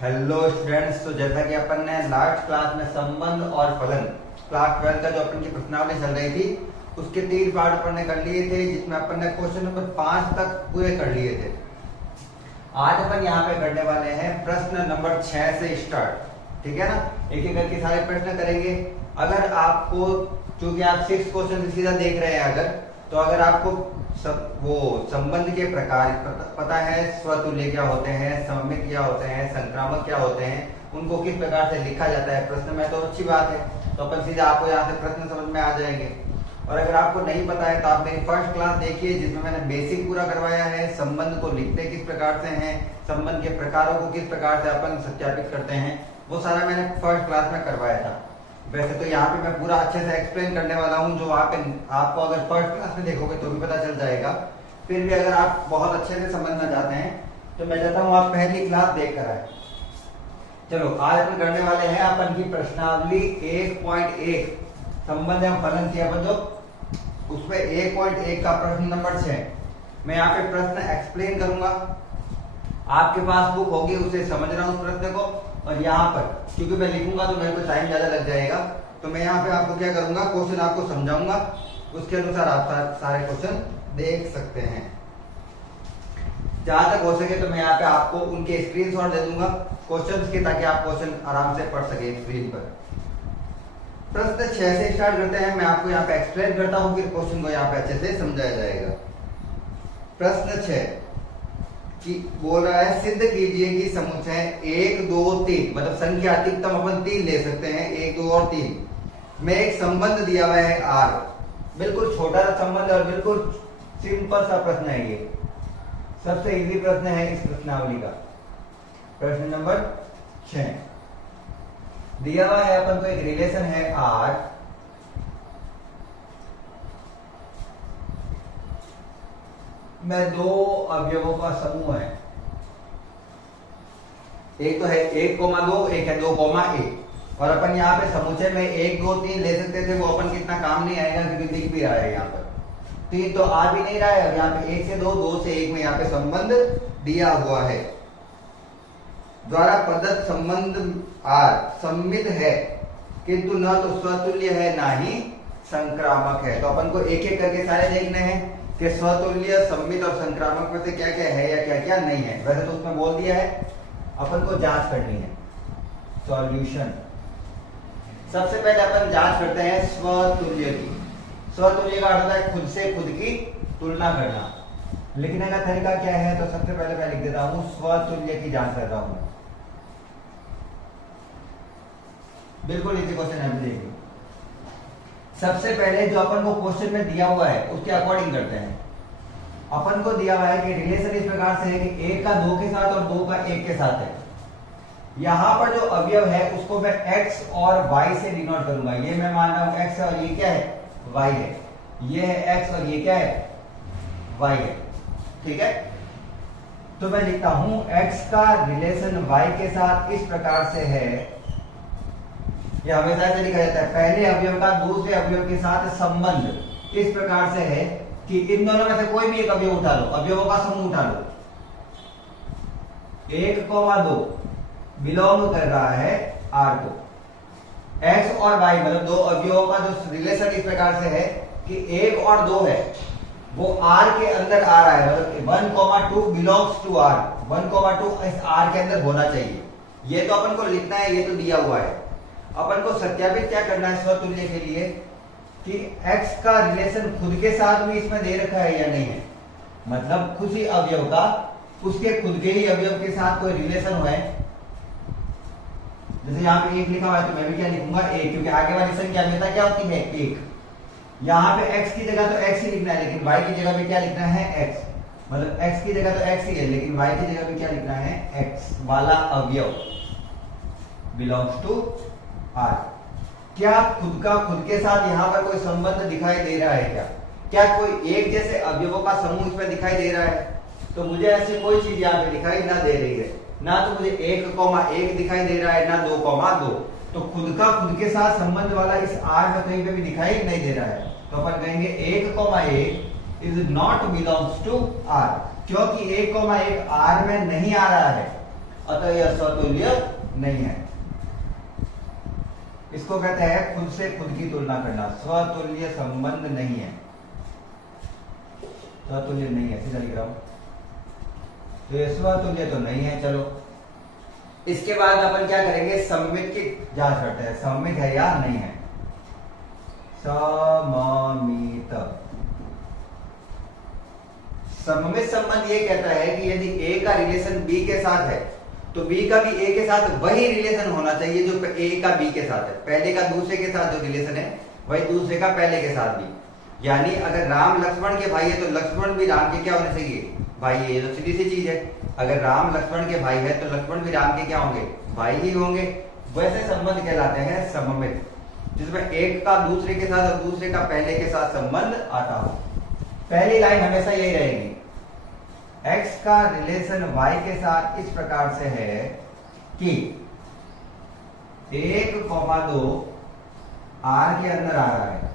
Hello students. तो जैसा कि अपन ने लास्ट क्लास में संबंध और फलन क्लास 12 का जो अपन की प्रश्नावली चल रही थी उसके 3 पार्ट अपन ने कर लिए थे, जिसमें अपन ने क्वेश्चन नंबर 5 तक पूरे कर लिए थे। आज अपन यहाँ पे करने वाले हैं प्रश्न नंबर 6 से स्टार्ट। ठीक है ना, एक एक करके सारे प्रश्न करेंगे। अगर आपको, चूंकि आप 6 क्वेश्चन सीधा देख रहे हैं, अगर आपको वो संबंध के प्रकार पता है, स्वतुल्य क्या होते हैं, सममित क्या होते हैं, संक्रामक क्या होते हैं, उनको किस प्रकार से लिखा जाता है प्रश्न में, तो अच्छी बात है। तो अपन सीधा आपको यहाँ से प्रश्न समझ में आ जाएंगे। और अगर आपको नहीं पता है तो आप मेरी फर्स्ट क्लास देखिए, जिसमें मैंने बेसिक पूरा करवाया है। संबंध को लिखते किस प्रकार से हैं, संबंध के प्रकारों को किस प्रकार से अपन सत्यापित करते हैं, वो सारा मैंने फर्स्ट क्लास में करवाया था। वैसे तो यहाँ पे मैं पूरा अच्छे से एक्सप्लेन करने वाला हूँ, जो वहाँ पे आपको अगर फर्स्ट क्लास में देखोगे तो भी पता चल जाएगा। फिर भी अगर आप बहुत अच्छे से समझना चाहते हैं तो मैं चाहता हूँ आप पहली क्लास देख कर आए। चलो, आज अपन करने वाले हैं अपन की प्रश्नावली 1.1 संबंध एवं फलन की अपन जो उसमें 1.1 का प्रश्न नंबर 6। मैं यहाँ पे प्रश्न एक्सप्लेन करूंगा, आपके पास बुक होगी उसे समझना उस प्रश्न को। और यहाँ पर क्योंकि मैं लिखूंगा तो मेरे को टाइम ज्यादा लग जाएगा, तो मैं यहाँ पे आपको क्या करूंगा, क्वेश्चन आपको समझाऊंगा, उसके अनुसार आप सारे क्वेश्चन देख सकते हैं। जहां तक हो सके तो मैं यहाँ पे आपको उनके स्क्रीनशॉट दे दूंगा क्वेश्चंस के, ताकि आप क्वेश्चन आराम से पढ़ सके स्क्रीन पर। प्रश्न 6 से स्टार्ट करते हैं। मैं आपको यहाँ पे एक्सप्लेन करता हूँ, फिर क्वेश्चन को यहाँ पे अच्छे से समझाया जाएगा। प्रश्न 6 कि बोल रहा है, सिद्ध कीजिए कि समुच्चय 1 2 3 मतलब संख्या अधिकतम अपन 3 ले सकते हैं, 1 2 और 3 में एक संबंध दिया हुआ है R। बिल्कुल छोटा सा संबंध और बिल्कुल सिंपल सा प्रश्न है। ये सबसे इजी प्रश्न है इस प्रश्नावली का। प्रश्न नंबर 6 दिया हुआ है अपन को एक रिलेशन है R, में 2 अवयवों का समूह है। एक तो है 1,2, एक है 2,1। और अपन यहाँ पे समुच्चय में 1 2 3 ले सकते थे, वो अपन कितना काम नहीं आएगा क्योंकि दिख भी रहा है यहाँ पर 3 तो आ भी नहीं रहा है। यहाँ पे 1 से 2 2 से 1 में यहाँ पे संबंध दिया हुआ है। द्वारा प्रदत्त संबंध R सम्मित है, किंतु न तो स्वतुल्य है ना ही संक्रामक है। तो अपन को एक एक करके सारे देखने हैं कि स्वतुल्य, सम्मित और संक्रामक में से क्या क्या है या क्या क्या नहीं है। वैसे तो उसमें बोल दिया है, अपन को जांच करनी है। सॉल्यूशन, सबसे पहले अपन जांच करते हैं स्वतुल्य की। स्वतुल्य का अर्थ होता है खुद से खुद की तुलना करना। लिखने का तरीका क्या है, तो सबसे पहले मैं लिख देता हूं स्वतुल्य की जांच कर रहा हूं। बिल्कुल इसी क्वेश्चन है, देखिए सबसे पहले जो अपन को क्वेश्चन में दिया हुआ है उसके अकॉर्डिंग करते हैं। अपन को दिया हुआ है कि रिलेशन इस प्रकार से है कि 1 का 2 के साथ और 2 का 1 के साथ है। यहां पर जो अवयव है उसको मैं x और y से डिनोट करूंगा। ये मैं मान रहा हूं x है और ये क्या है, y है। ये है x और ये क्या है, y है। ठीक है, तो मैं लिखता हूं x का रिलेशन y के साथ इस प्रकार से है, यह हमेशा ऐसे लिखा जाता है, पहले अवयव का दूसरे अवयव के साथ संबंध इस प्रकार से है कि इन दोनों में से कोई भी एक अवयव उठा लो, अवयवों का समूह उठा लो। 1,2 बिलोंग कर रहा है R को। x और y मतलब 2 अवयवों का जो रिलेशन इस प्रकार से है कि 1 और 2 है, वो R के अंदर आ रहा है। मतलब 1,2 बिलोंग्स टू R, 1,2 इस R के अंदर होना चाहिए। ये तो अपन को लिखना है, ये तो दिया हुआ है। अपन को सत्यापित क्या करना है स्वतुल्य के लिए कि x का रिलेशन खुद के साथ भी इसमें दे रखा है या नहीं है। मतलब किसी अवयव का उसके खुद के ही अवयव के साथ कोई रिलेशन हो। जैसे यहाँ पे 1 लिखा हुआ है तो मैं भी क्या लिखूंगा 1, क्योंकि आगे वाली संख्या हमेशा क्या होती है 1। यहाँ पे x की जगह तो x ही लिखना है, लेकिन y की जगह पे क्या लिखना है x। मतलब x की जगह तो x ही है, लेकिन y की जगह पे क्या लिखना है, x वाला अवयव बिलोंग्स टू R। क्या खुद का खुद के साथ यहाँ पर कोई संबंध दिखाई दे रहा है क्या कोई एक जैसे अवयवों का समूह इसमें दिखाई दे रहा है? तो मुझे ऐसी कोई चीज यहाँ पे दिखाई ना दे रही है। ना तो मुझे 1,1 दिखाई दे रहा है, ना 2,2। तो खुद का खुद के साथ संबंध वाला इस R में कहीं पे भी दिखाई नहीं दे रहा है। तो अपन कहेंगे 1,1 is not belongs to R, क्योंकि 1,1 R में नहीं आ रहा है। अतः यह स्वतुल्य नहीं है। इसको कहते हैं खुद से खुद की तुलना करना। स्वतुल्य संबंध नहीं है, स्वतुल्य नहीं है, सीधा लिख रहा हूं। तो ये स्वतुल्य तो नहीं है। चलो इसके बाद अपन क्या करेंगे, सममित की जांच करते हैं, सममित है या नहीं है। सममित, सममित संबंध ये कहता है कि यदि ए का रिलेशन बी के साथ है तो बी का भी ए के साथ वही रिलेशन होना चाहिए जो ए का बी के साथ है। पहले का दूसरे के साथ जो रिलेशन है वही दूसरे का पहले के साथ भी। यानी अगर राम लक्ष्मण के भाई है तो लक्ष्मण भी राम के क्या होने चाहिए, भाई। ये तो सीधी सी चीज है। अगर राम लक्ष्मण के भाई है तो लक्ष्मण भी राम के क्या होंगे, भाई ही होंगे। वैसे संबंध कहलाते हैं सममित, जिसमें एक का दूसरे के साथ और दूसरे का पहले के साथ संबंध आता हो। पहली लाइन हमेशा यही रहेगी, x का रिलेशन y के साथ इस प्रकार से है कि 1,2 r के अंदर आ रहा है।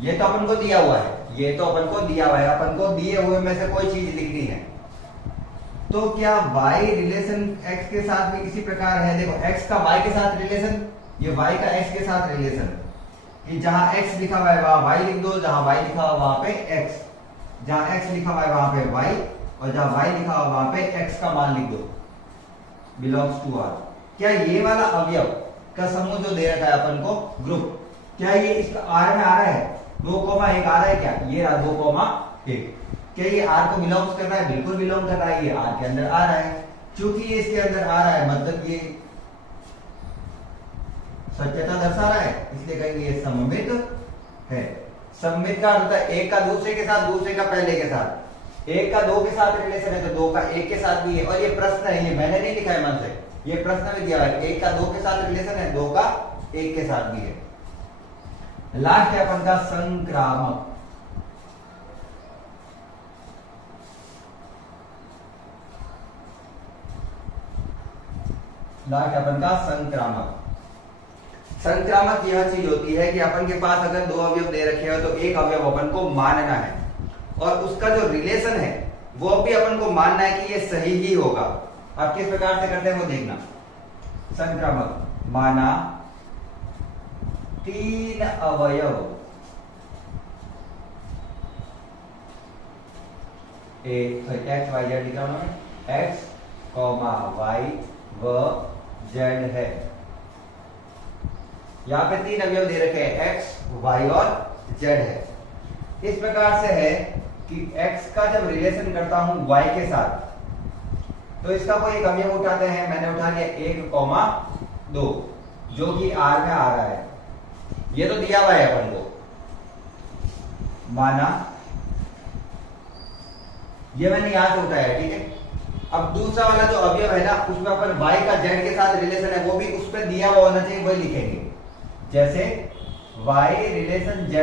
ये तो अपन को दिया हुआ है, ये तो अपन को दिया हुआ है, अपन को दिए हुए में से कोई चीज लिखनी है। तो क्या y रिलेशन x के साथ भी इसी प्रकार है। देखो x का y के साथ रिलेशन, ये y का x के साथ रिलेशन, कि जहां x लिखा हुआ है वहां y लिख दो, जहां y लिखा हुआ वहां पे x, जहां x लिखा हुआ है वहां पे y, और जहां y लिखा हुआ वहां पे x का मान लिख दो, बिलोंग्स टू r। क्या ये वाला अवयव का समूह जो दे रखा है अपन को ग्रुप, क्या ये इसका r में आ रहा है, 2,1 आ रहा है क्या, ये रहा 2,1। क्या ये r को बिलोंग्स कर रहा है, बिल्कुल बिलोंग कर रहा है, ये r के अंदर आ रहा है। क्योंकि ये इसके अंदर आ रहा है मतलब ये सत्यता दर्शा रहा है, इसलिए कहेंगे ये सममित है। सममित का अर्थ है एक का दूसरे के साथ, दूसरे का पहले के साथ। एक का 2 के साथ रिलेशन है तो 2 का 1 के साथ भी है। और ये प्रश्न है, ये मैंने नहीं लिखा है मन से, ये प्रश्न में दिया है। एक का 2 के साथ रिलेशन है, 2 का 1 के साथ भी है। लास्ट है अपन का संक्रामक। लास्ट अपन का संक्रामक। संक्रामक यह चीज होती है कि अपन के पास अगर 2 अवयव दे रखे हो तो एक अवयव अपन को मानना है और उसका जो रिलेशन है वो भी अपन को मानना है कि ये सही ही होगा। अब किस प्रकार से करते हैं वो देखना। संक्रामक माना 3 अवयव एक्स वाई जेड लिखा हूं, एक्स वाई व जेड है। यहां पे 3 अवयव दे रखे हैं, एक्स वाई और जेड है। इस प्रकार से है कि x का जब रिलेशन करता हूं y के साथ तो इसका कोई एक अवयव उठाते हैं। मैंने उठा लिया 1,2 जो कि r में आ रहा है, ये तो दिया हुआ है अपन को, माना ये मैंने यहां से उठाया, ठीक है। अब दूसरा वाला जो अवयव है ना उसमें अपन y का z के साथ रिलेशन है वो भी उस पर दिया हुआ होना चाहिए, वही लिखेंगे। जैसे y रिलेशन z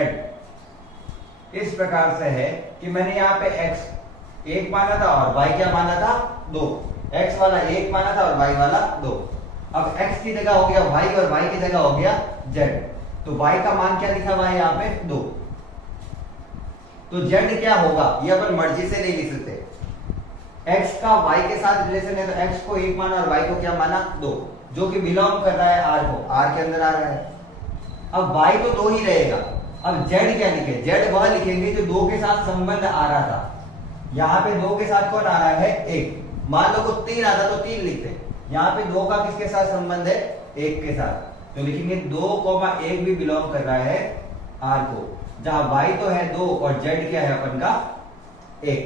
इस प्रकार से है कि मैंने यहाँ पे x 1 माना था और y क्या माना था 2, x वाला 1 माना था और y वाला 2। अब x की जगह हो गया y और y की जगह हो गया z, तो y का मान क्या लिखा हुआ है यहाँ पे 2। तो z क्या होगा ये अपन मर्जी से नहीं लिख सकते। x का y के साथ रिलेशन है तो x को 1 माना और y को क्या माना 2, जो कि बिलोंग कर रहा है r को, r के अंदर आ रहा है। अब y तो 2 ही रहेगा। अब z क्या लिखे, z वह लिखेंगे जो 2 के साथ संबंध आ रहा था। यहाँ पे 2 के साथ कौन आ रहा है 1, मान लो को 3 आता तो 3 लिखते। यहाँ पे 2 का किसके साथ संबंध है 1 के साथ, तो लिखेंगे 2,1 भी बिलोंग कर रहा है r को, जहां y तो है 2 और z क्या है अपन का 1।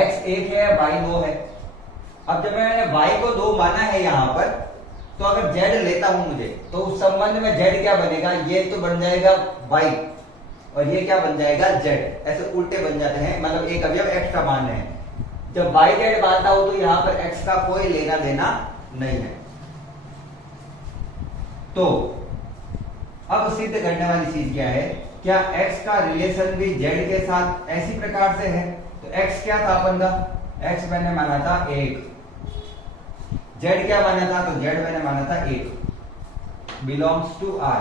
x 1 है y 2 है। अब जब मैंने y को 2 माना है यहां पर तो अगर z लेता हूं मुझे तो उस संबंध में z क्या बनेगा, ये तो बन जाएगा y और ये क्या बन जाएगा z। ऐसे उल्टे बन जाते हैं, मतलब एक अवयव x का मान है। जब y z मानता हूं तो यहां पर x का कोई लेना देना नहीं है। तो अब सिद्ध करने वाली चीज क्या है, क्या x का रिलेशन भी z के साथ ऐसी प्रकार से है। तो x क्या था अपन का, x मैंने माना था 1, z क्या माना था, तो z मैंने माना था 1, बिलोंग्स टू r।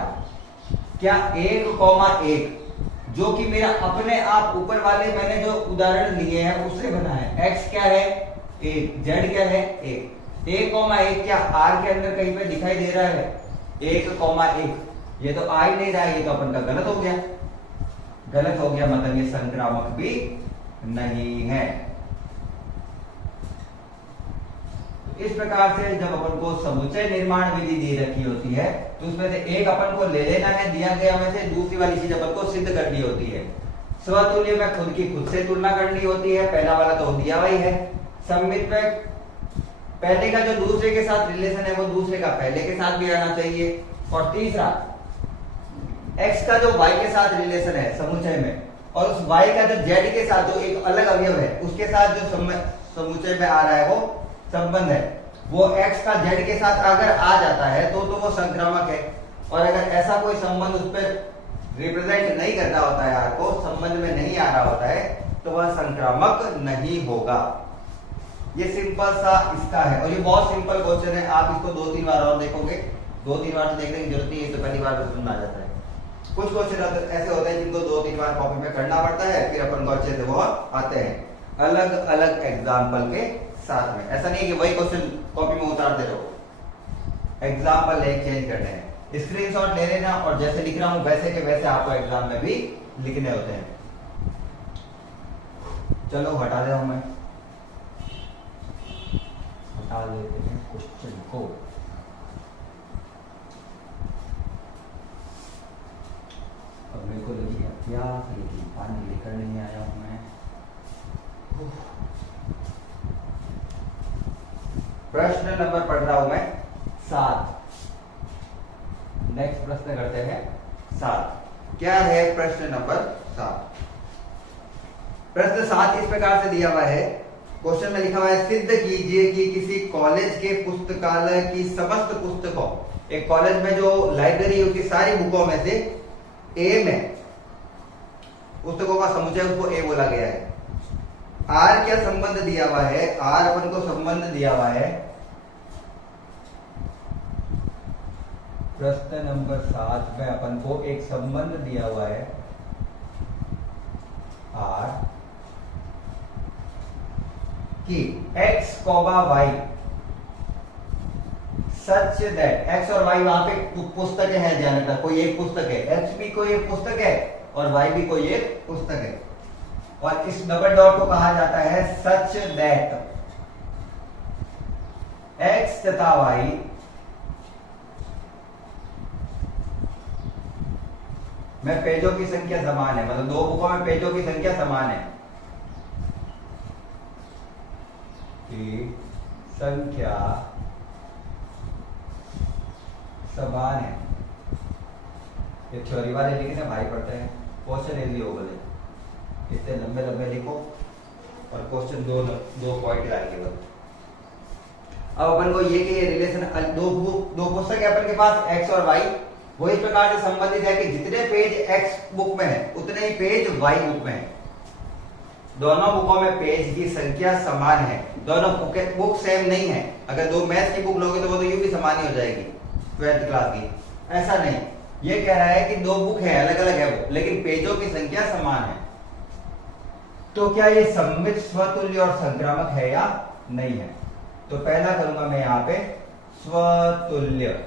क्या 1,1 जो कि मेरा अपने आप ऊपर वाले मैंने जो उदाहरण लिए हैं उससे बना है। x क्या है 1, जेड क्या है 1 क्या आर के अंदर कहीं पे दिखाई दे रहा है 1, ये तो आ ही नहीं रहा है, ये तो अपन का गलत हो गया, मतलब ये संक्रामक भी नहीं है। तो इस प्रकार से जब अपन को समुच्चय निर्माण विधि दे रखी होती है तो उसमें से एक अपन को ले लेना है दिया गया में से, दूसरी वाली चीज अपन को सिद्ध करनी होती है। स्वतुल्य में खुद से तुलना करनी होती है, पहला वाला तो दिया हुआ ही है। सममित में पहले का जो दूसरे के साथ रिलेशन है वो दूसरे का पहले के साथ भी आना चाहिए। और तीसरा x का जो y के साथ रिलेशन है समुच्चय में, और उस y का जो z के साथ जो एक अलग अवयव है उसके साथ जो समुच्चय में आ रहा है वो संबंध है, वो x का z के साथ अगर आ जाता है तो वो संक्रामक है। और अगर ऐसा कोई संबंध उस पर रिप्रेजेंट नहीं करता होता है r को, संबंध में नहीं आ रहा होता है, तो वह संक्रामक नहीं होगा। ये सिंपल सा इसका है, और ये बहुत सिंपल क्वेश्चन है। आप इसको 2-3 बार और देखोगे, 2-3 बार तो देखने की जरूरत नहीं है, तो पहली बार समझ में आ जाता है। कुछ क्वेश्चन ऐसे होते हैं जिनको 2-3 बार कॉपी में करना पड़ता है, फिर अपन को अच्छे से वो आते हैं अलग अलग एग्जाम्पल के साथ में। ऐसा नहीं है कि वही क्वेश्चन कॉपी में उतारते रहो, एग्जाम्पल एक चेंज करने हैं। स्क्रीनशॉट ले लेना और जैसे लिख रहा हूं वैसे के वैसे आपको एग्जाम में भी लिखने होते हैं। चलो हटा दे, मैं हटा देते हैं क्वेश्चन को। अब मेरे को लगी है प्यास, लेकिन पानी लेकर नहीं आया हूं मैं। प्रश्न नंबर पढ़ रहा हूं मैं 7। नेक्स्ट प्रश्न करते हैं 7। क्या है प्रश्न नंबर 7? प्रश्न 7 इस प्रकार से दिया हुआ है, क्वेश्चन में लिखा हुआ है सिद्ध कीजिए कि किसी कॉलेज के पुस्तकालय की समस्त पुस्तकों, एक कॉलेज में जो लाइब्रेरी उसकी सारी बुकों में से ए में पुस्तकों का समुच्चय उसको ए बोला गया है। आर क्या संबंध दिया हुआ है? आर अपन को संबंध दिया हुआ है प्रश्न नंबर 7 में अपन को एक संबंध दिया हुआ है आर कि x, y such that x और y वहां पे पुस्तकें हैं, ध्यान रखना कोई एक पुस्तक है, x भी कोई एक पुस्तक है और y भी कोई एक पुस्तक है। और इस डबल डॉट को कहा जाता है सच दैट x तथा y में पेजों की संख्या समान है, मतलब दो बुकों में पेजों की संख्या समान है की संख्या समान है। ये थ्योरी वाले लिखे ना भाई पढ़ते हैं, क्वेश्चन इजी हो गए, इतने लंबे लंबे लिखो और क्वेश्चन दो पॉइंट आएंगे बस। अब अपन को ये कि ये रिलेशन दो पुस्तक है अपन के पास x और y, वो इस प्रकार से संबंधित है कि जितने पेज x बुक में है उतने ही पेज y बुक में है। दोनों बुकों में पेज की संख्या समान है, दोनों बुक सेम नहीं है। अगर दो मैथ्स की बुक लोगे तो वो तो यूं भी समान ही हो जाएगी 12th क्लास की, ऐसा नहीं। ये कह रहा है कि दो बुक है अलग अलग है वो, लेकिन पेजों की संख्या समान है। तो क्या ये सममित, स्वतुल्य और संक्रामक है या नहीं है? तो पहला करूंगा मैं यहां पे स्वतुल्य।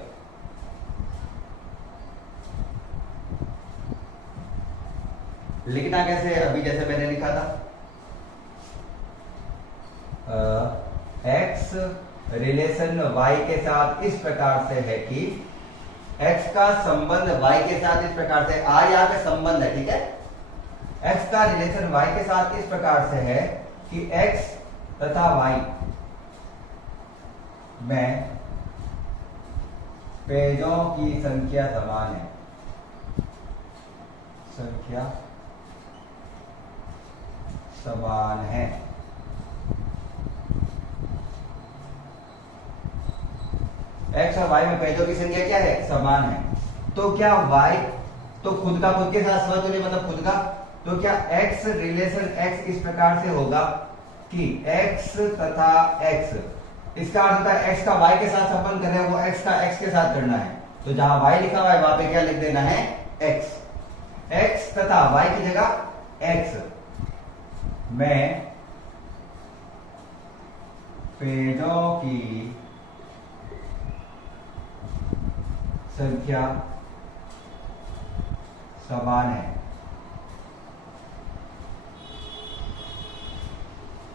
लिखना कैसे? अभी जैसे मैंने लिखा था x रिलेशन y के साथ इस प्रकार से है कि x का संबंध y के साथ इस प्रकार से, आ यहाँ पे संबंध है, ठीक है। x का रिलेशन y के साथ इस प्रकार से है कि x तथा y में पेजों की संख्या समान है, संख्या समान है। x और y में पेजों की संख्या क्या है? समान है। तो क्या y तो खुद का खुद के साथ स्वतुल्य मतलब खुद का, तो क्या x रिलेशन x इस प्रकार से होगा कि x तथा x, इसका अर्थ होता है x का y के साथ संबंध कर रहे हैं, वो x का x के साथ करना है। तो जहां y लिखा हुआ है वहां पे क्या लिख देना है? x। x तथा y की जगह x में पेजों की संख्या समान है।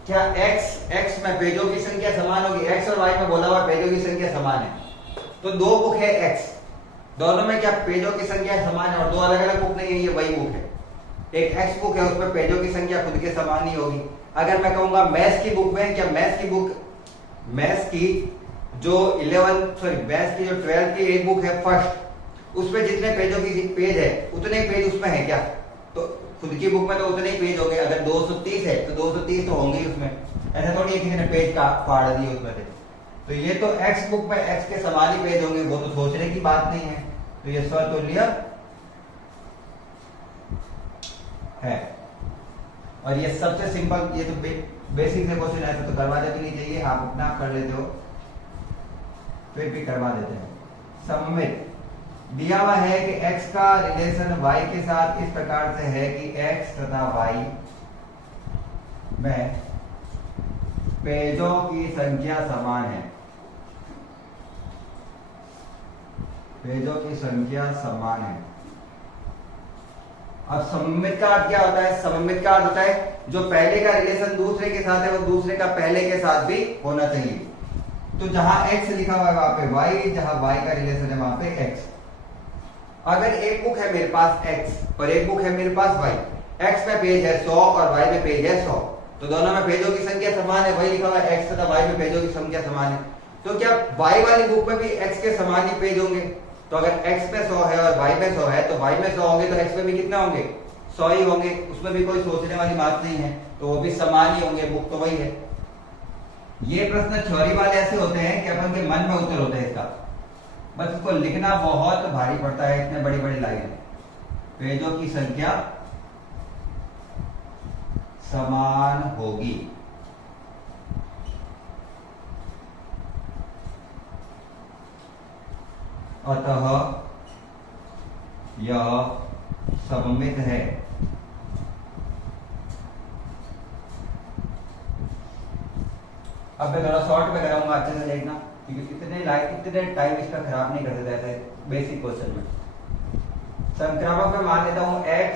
क्या x में पेजों की संख्या समान होगी? x और y में बोला हुआ पेजों की संख्या समान है, तो दो बुक है x, दोनों में क्या पेजों की संख्या समान है? और दो अलग अलग बुक नहीं है, ये वही बुक है। एक x बुक है, उसमें पेजों की संख्या खुद के समान नहीं होगी। अगर मैं कहूंगा मैथ्स की बुक में, क्या मैथ्स की जो 12th की एक बुक है फर्स्ट, उसमें जितने पेजों की पेज है उतने पेज उसमें है क्या? तो खुद की बुक में तो उतने ही पेज हो गए। अगर 230 है तो 230 तो होंगे ही उसमें, ऐसा थोड़ी है किसी ने पेज का फाड़ दिए उसमें से। तो ये तो एक्स बुक में एक्स के समान ही पेज होंगे, वो तो सोचने की बात नहीं है। तो ये स्वतुल्य है। और ये सबसे सिंपल, ये तो बेसिक से क्वेश्चन ऐसा तो करवा देते नहीं चाहिए, आप अपना कर लेते हो, फिर भी करवा देते हैं। सममित दिया हुआ है कि x का रिलेशन y के साथ इस प्रकार से है कि x तथा y में पेजों की संख्या समान है। पेजों की संख्या समान है। अब सममित का अर्थ क्या होता है? सममित का अर्थ होता है जो पहले का रिलेशन दूसरे के साथ है वो दूसरे का पहले के साथ भी होना चाहिए। तो जहां x लिखा हुआ है वहां पे y, जहां y का रिलेशन है वहां पे x। अगर एक बुक है मेरे पास x और एक बुक है मेरे पास y, x में पेज है 100 और y में पेज है 100, तो दोनों में पेजों की संख्या समान है, वही लिखा हुआ है x तथा y में पेजों की संख्या समान है। तो क्या y वाली बुक में भी x के समान ही पेज होंगे? तो अगर x में 100 है और y में 100 है, तो y में 100 होंगे तो x में भी कितने होंगे? 100 ही होंगे, उसमें भी कोई सोचने वाली बात नहीं है, तो वो भी समान ही होंगे, बुक तो वही है। ये प्रश्न थ्योरी वाले ऐसे होते हैं कि अपन के मन में उत्तर होते हैं इसका, बस इसको लिखना बहुत भारी पड़ता है, इतने बड़ी बड़ी लाइन। पेजों की संख्या समान होगी। अतः यह सममित है। अब मैं थोड़ा शॉर्ट में कराऊंगा, अच्छे से देखना, क्योंकि इतने टाइम इसका खराब नहीं करते ऐसे बेसिक क्वेश्चन में। संक्रामक में मान लेता हूं x,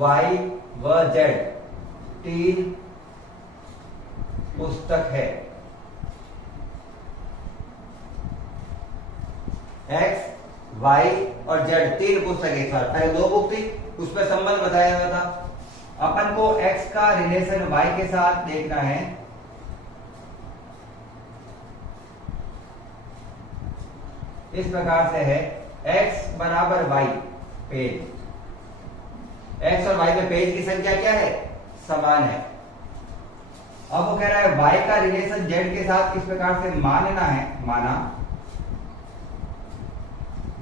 y व z 3 पुस्तक है। x, y और z 3 पुस्तक एक साथ। पहले 2 बुक थी, उसमें संबंध बताया हुआ था। अपन को x का रिलेशन y के साथ देखना है। इस प्रकार से है x बराबर y पेज, x और y में पेज की संख्या क्या है? समान है। अब वो कह रहा है y का रिलेशन z के साथ इस प्रकार से मानना है, माना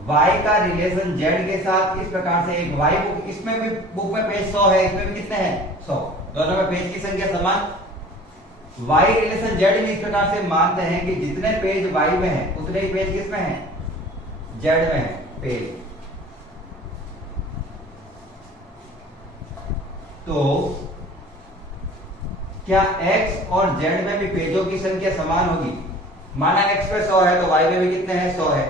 y का रिलेशन z के साथ इस प्रकार से एक y बुक, इसमें भी बुक में पेज 100 है, इसमें भी कितने हैं? 100, दोनों में पेज की संख्या समान। y रिलेशन z में इस प्रकार से मानते हैं कि जितने पेज y में है उतने ही पेज किसमें है? z में है पेज। तो क्या x और z में भी पेजों की संख्या समान होगी? माना x पे 100 है तो y में भी कितने हैं? 100 है।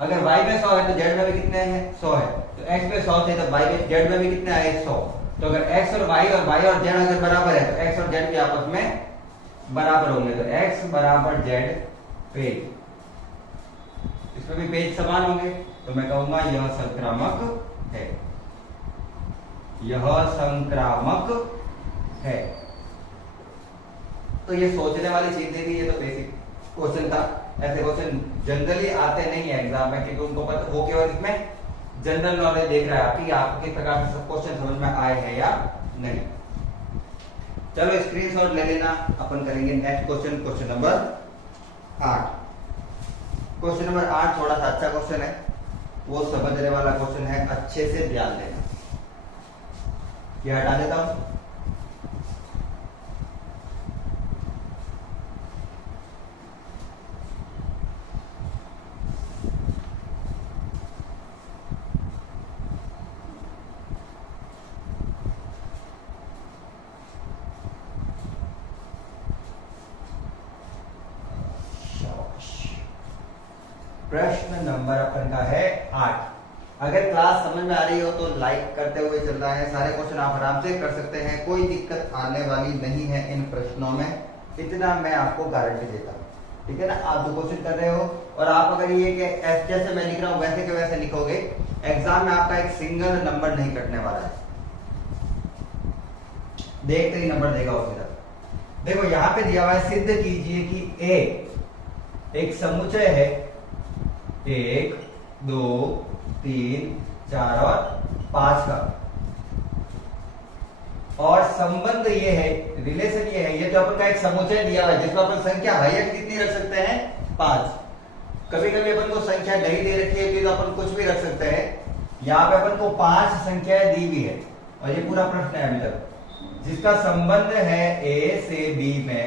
अगर y में 100 है तो z में भी कितने हैं? 100 है। तो x पे 100 थे तो y में z में भी कितने आए? 100। तो अगर x और y और z अगर बराबर है तो x और z भी आपस में बराबर होंगे, तो x बराबर z पेज, इसमें भी पेज समान होंगे। तो मैं कहूंगा यह संक्रामक है, यह संक्रामक है। तो ये सोचने वाली चीज थी, ये तो बेसिक क्वेश्चन था। ऐसे क्वेश्चन जनरली आते नहीं है एग्जाम में, क्योंकि उनको पता हो केवल इसमें जनरल नॉलेज देख रहा है कि आप किस प्रकार से क्वेश्चन समझ में आए हैं या नहीं। चलो स्क्रीनशॉट ले लेना, अपन करेंगे next question, question number 8। Question number 8 थोड़ा सा अच्छा क्वेश्चन है, वो समझने वाला क्वेश्चन है, अच्छे से ध्यान देना। ये हटा देता हूं। प्रश्न नंबर अपन का है 8। अगर क्लास समझ में आ रही हो तो लाइक करते हुए चल रहा है। सारे क्वेश्चन आप आराम से कर सकते हैं, कोई दिक्कत आने वाली नहीं है इन प्रश्नों में, इतना मैं आपको गारंटी देता हूँ। ठीक है ना, आप जो क्वेश्चन कर रहे हो और आप अगर ये कि जैसे मैं लिख रहा हूँ वैसे के वैसे लिखोगे, एग्जाम में आपका एक सिंगल नंबर नहीं कटने वाला है, देखते ही नंबर देगा उसी तरह। देखो यहाँ पे दिया हुआ है, सिद्ध कीजिए कि ए एक समुच्चय है 1 2 3 4 और 5 का, और संबंध ये है, रिलेशन ये है, ये तो अपन का एक समुच्चय दिया हुआ है जिसमें अपन संख्या हाईएस्ट कितनी रख सकते हैं 5। कभी कभी अपन को संख्या नहीं दे रखी है तो अपन कुछ भी रख सकते हैं। यहाँ पे अपन को 5 संख्याएं दी हुई है और ये पूरा प्रश्न है अभी तक, जिसका संबंध है ए से बी में,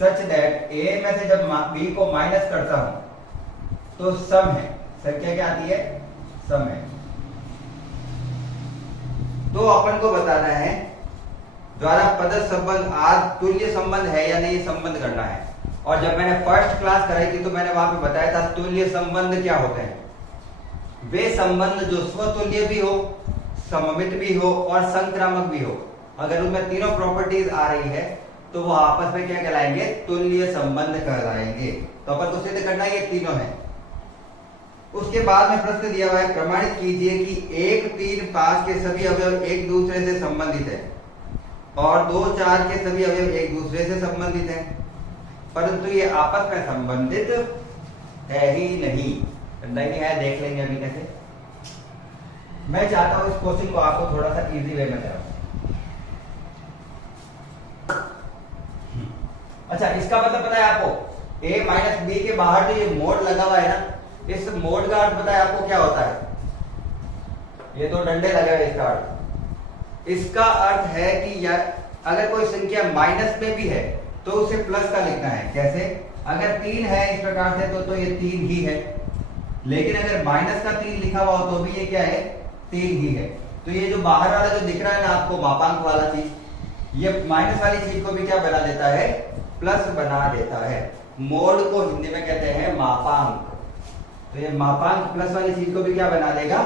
सच दैट ए में से जब बी को माइनस करता हूं तो सम है, संख्या क्या आती है सम है। तो अपन को बताना है द्वारा पदस्थ संबंध आज तुल्य संबंध है या नहीं, संबंध करना है। और जब मैंने फर्स्ट क्लास कराई थी तो मैंने वहां पे बताया था तुल्य संबंध क्या होते हैं, वे संबंध जो स्वतुल्य भी हो, सममित भी हो और संक्रामक भी हो। अगर उनमें तीनों प्रॉपर्टीज आ रही है तो वो आपस में क्या कहलाएंगे, तुल्य संबंध कहलाएंगे। तो अपन को सिद्ध करना ये तीनों है। उसके बाद में प्रश्न दिया हुआ है, प्रमाणित कीजिए कि 1 3 5 के सभी अवयव एक दूसरे से संबंधित है और 2 4 के सभी अवयव एक दूसरे से संबंधित है, परंतु ये आपस में संबंधित है ही नहीं है। देख लेंगे अभी कैसे। मैं चाहता हूं इस क्वेश्चन को आपको थोड़ा सा इजी वे में कराऊं। अच्छा, इसका मतलब पता है आपको, a माइनस बी के बाहर जो ये मोड लगा हुआ है ना, इस मोड का अर्थ पता है आपको क्या होता है, ये तो डंडे लगे हुए, इसका अर्थ, इसका अर्थ है कि यार अगर कोई संख्या माइनस में भी है तो उसे प्लस का लिखना है। कैसे, अगर 3 है इस प्रकार से तो ये 3 ही है, लेकिन अगर माइनस का 3 लिखा हुआ हो तो भी ये क्या है 3 ही है। तो ये जो बाहर वाला जो दिख रहा है ना आपको मापांक वाला चीज, ये माइनस वाली चीज को भी क्या बना देता है, प्लस बना देता है। मोड को हिंदी में कहते हैं मापांक। तो ये मापांक प्लस वाली चीज को भी क्या बना देगा,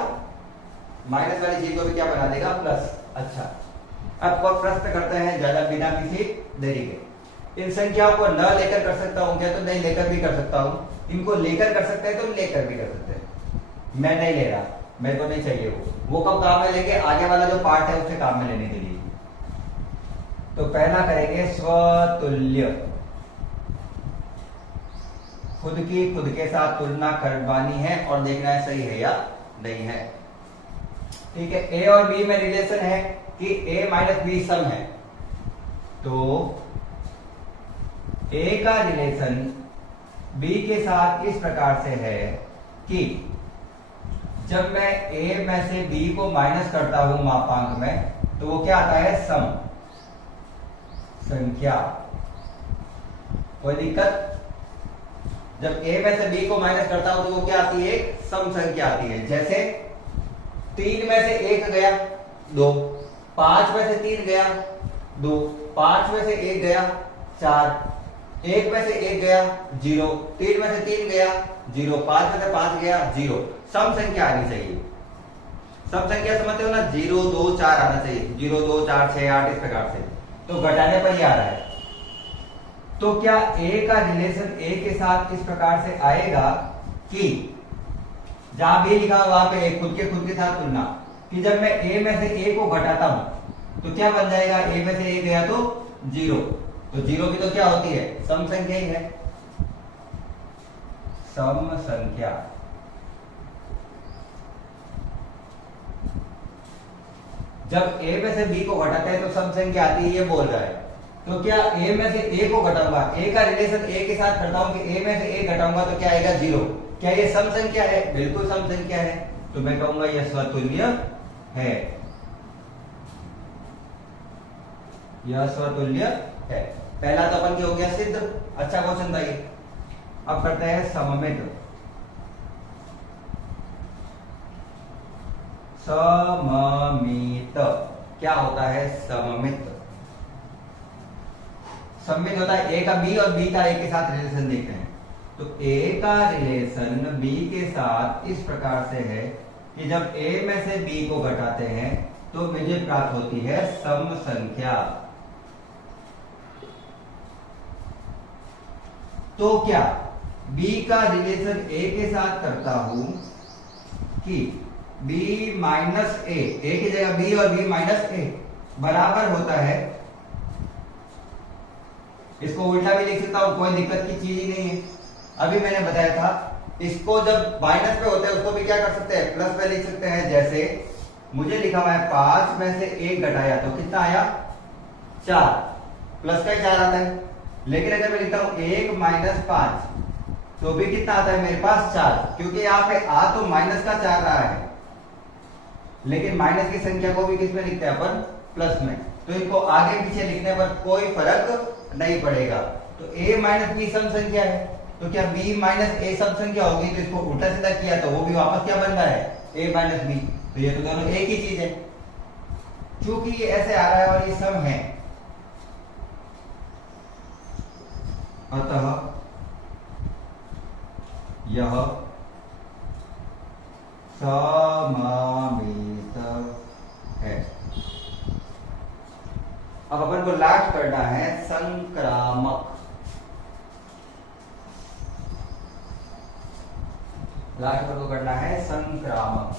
माइनस वाली चीज को भी क्या बना देगा, प्लस। अच्छा, अब प्रश्न करते हैं ज्यादा बिना किसी देरी के। इन संख्याओं को न लेकर कर सकता हूं क्या, तो नहीं लेकर भी कर सकता हूं। इनको लेकर कर सकते हैं तो लेकर भी कर सकते हैं। मैं नहीं ले रहा, मेरे को नहीं चाहिए वो कब काम में लेंगे, आगे वाला जो पार्ट है उसे काम में लेने के लिए। तो पहला करेंगे स्वतुल्य, खुद की खुद के साथ तुलना करवानी है और देखना है सही है या नहीं है। ठीक है, ए और बी में रिलेशन है कि a माइनस बी सम है, तो a का रिलेशन b के साथ इस प्रकार से है कि जब मैं a में से b को माइनस करता हूं मापांक में तो वो क्या आता है, सम संख्या। कोई दिक्कत, जब a में से b को माइनस करता हूं तो वो क्या आती है, एक सम संख्या आती है। जैसे 3 में से 1 गया 2, 5 में से 3 गया 2, 5 में से 1 गया 4, 1 में से 1 गया 0, 3 में से 3 गया 0, 5 में से 5 गया 0। सम संख्या आनी चाहिए। सम संख्या समझते हो ना, 0 2 4 आना चाहिए, 0 2 4 6 8 इस प्रकार से। तो घटाने पर ही आ रहा है। तो क्या a का रिलेशन a के साथ इस प्रकार से आएगा कि जहां b लिखा हुआ वहां पे खुद के साथ तुलना, कि जब मैं a में से a को घटाता हूं तो क्या बन जाएगा, a में से a गया तो 0, तो 0 की तो क्या होती है, सम संख्या ही है, सम संख्या। जब a में से b को घटाते हैं तो सम संख्या आती है, ये बोल रहा है। तो क्या a में से a को घटाऊंगा, a का रिलेशन a के साथ करता हूं कि a में से a घटाऊंगा तो क्या आएगा 0। क्या ये सम संख्या है, बिल्कुल सम संख्या है। तो मैं कहूंगा यह स्वतुल्य है, यह स्वतुल्य है। पहला तो अपन क्या हो गया, सिद्ध। अच्छा क्वेश्चन था ये। अब करते हैं सममित। सममित क्या होता है, सममित सममित होता है a का b और b का a के साथ रिलेशन देखते हैं। तो a का रिलेशन b के साथ इस प्रकार से है कि जब a में से b को घटाते हैं तो मुझे प्राप्त होती है सम संख्या। तो क्या b का रिलेशन a के साथ करता हूं कि b माइनस a की जगह b और b माइनस a बराबर होता है, इसको उल्टा भी लिख सकता हूं, कोई दिक्कत की चीज ही नहीं है। अभी मैंने बताया था इसको जब माइनस पे होता है उसको भी क्या कर सकते हैं, प्लस पे लिख सकते हैं। जैसे मुझे लिखा हुआ है 5 में से 1 घटाया तो कितना आया 4, प्लस का ही 4 आता है। लेकिन अगर मैं लिखता हूं 1 माइनस 5 तो भी कितना आता है मेरे पास 4, क्योंकि यहाँ पे आ तो माइनस का 4 रहा है, लेकिन माइनस की संख्या को भी किस में लिखते हैं अपन, प्लस में। तो इनको आगे पीछे लिखने पर कोई फर्क नहीं पड़ेगा। तो a माइनस बी सम संख्या है, तो क्या b माइनस a सम संख्या होगी, तो इसको उल्टा सीधा किया तो वो भी वापस क्या बन रहा है a माइनस बी, तो ये तो दोनों एक ही चीज है। क्योंकि ये ऐसे आ रहा है और ये सम है, अतः यह समामित है। अब अपन को लास्ट करना है संक्रामक। लास्ट अपन को करना है संक्रामक,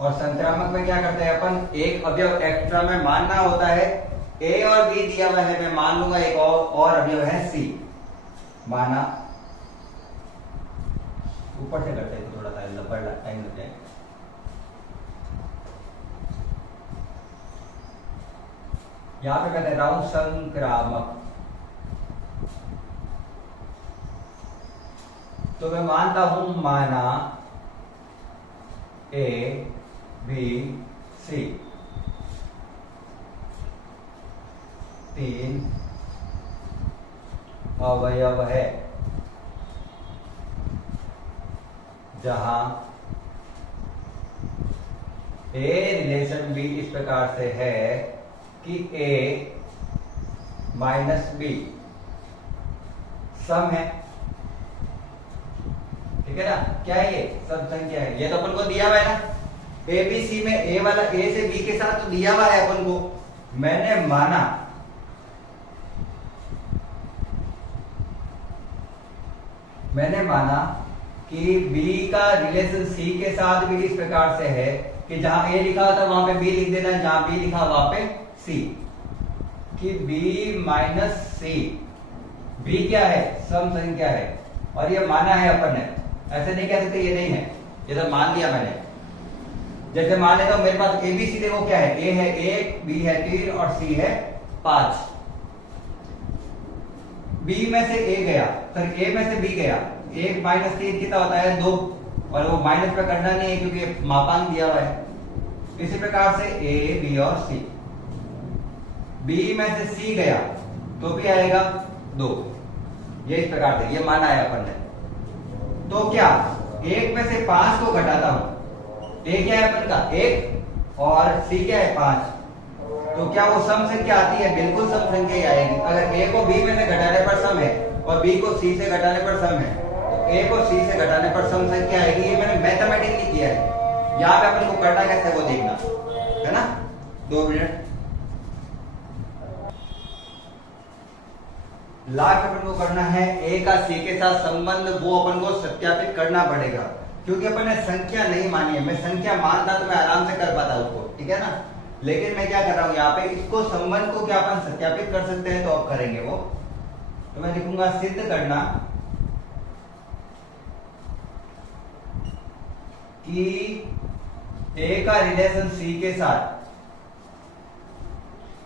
और संक्रामक में क्या करते हैं अपन, एक अवयव एक्स्ट्रा में मानना होता है। a और b दिया हुआ है, मैं मान लूंगा एक और अवयव है c, माना। ऊपर से करते हैं तो थोड़ा सा टाइम लग जाएगा। यहां पे मैं कह रहा हूं संक्रामक, तो मैं मानता हूं माना a b c 3 अवयव है, जहां a रिलेशन b इस प्रकार से है कि a माइनस बी सम है। ठीक है ना, क्या है ये सम संख्या है। ये तो अपन को दिया हुआ है ना, ए बी सी में a वाला a से b के साथ तो दिया हुआ है अपन को। मैंने माना कि b का रिलेशन c के साथ भी इस प्रकार से है कि जहां a लिखा था वहां पे b लिख देना, जहां b लिखा वहां पे c, कि b माइनस सी, b क्या है सम संख्या है। और ये माना है अपन ने, ऐसे नहीं कह सकते ये नहीं है, ये तो मान लिया मैंने। जैसे मान लेता हूं मेरे पास ए बी सी, देखो क्या है, a है 1, b है 3 और c है 5। b में से a गया, फिर a में से b गया, 1 माइनस 3 कितना होता है 2, और वो माइनस पे करना नहीं है क्योंकि मापांक दिया हुआ है। इसी प्रकार से a b और c, b में से c गया तो भी आएगा 2, ये इस प्रकार से ये माना है अपन ने। तो क्या 1 में से 5 को घटाता हूं, a क्या है अपन का 1 और c क्या है 5, तो क्या वो सम संख्या आती है, बिल्कुल सम संख्या ही आएगी। अगर a को b में से घटाने पर सम है और b को c से घटाने पर सम है, तो a को c से घटाने पर सम संख्या आएगी। ये मैंने मैथमेटिकली किया है, यहाँ पे अपन को करना कैसे है वो देखना है ना। 2 मिनट। लास्ट अपन को करना है a का c के साथ संबंध, वो अपन को सत्यापित करना पड़ेगा, क्योंकि अपन ने संख्या नहीं मानी है। मैं संख्या मानता तो मैं आराम से कर पाता उसको, ठीक है ना। लेकिन मैं क्या कर रहा हूं यहाँ पे, इसको संबंध को क्या अपन सत्यापित कर सकते हैं, तो अब करेंगे वो। तो मैं लिखूंगा सिद्ध करना कि a का रिलेशन c के साथ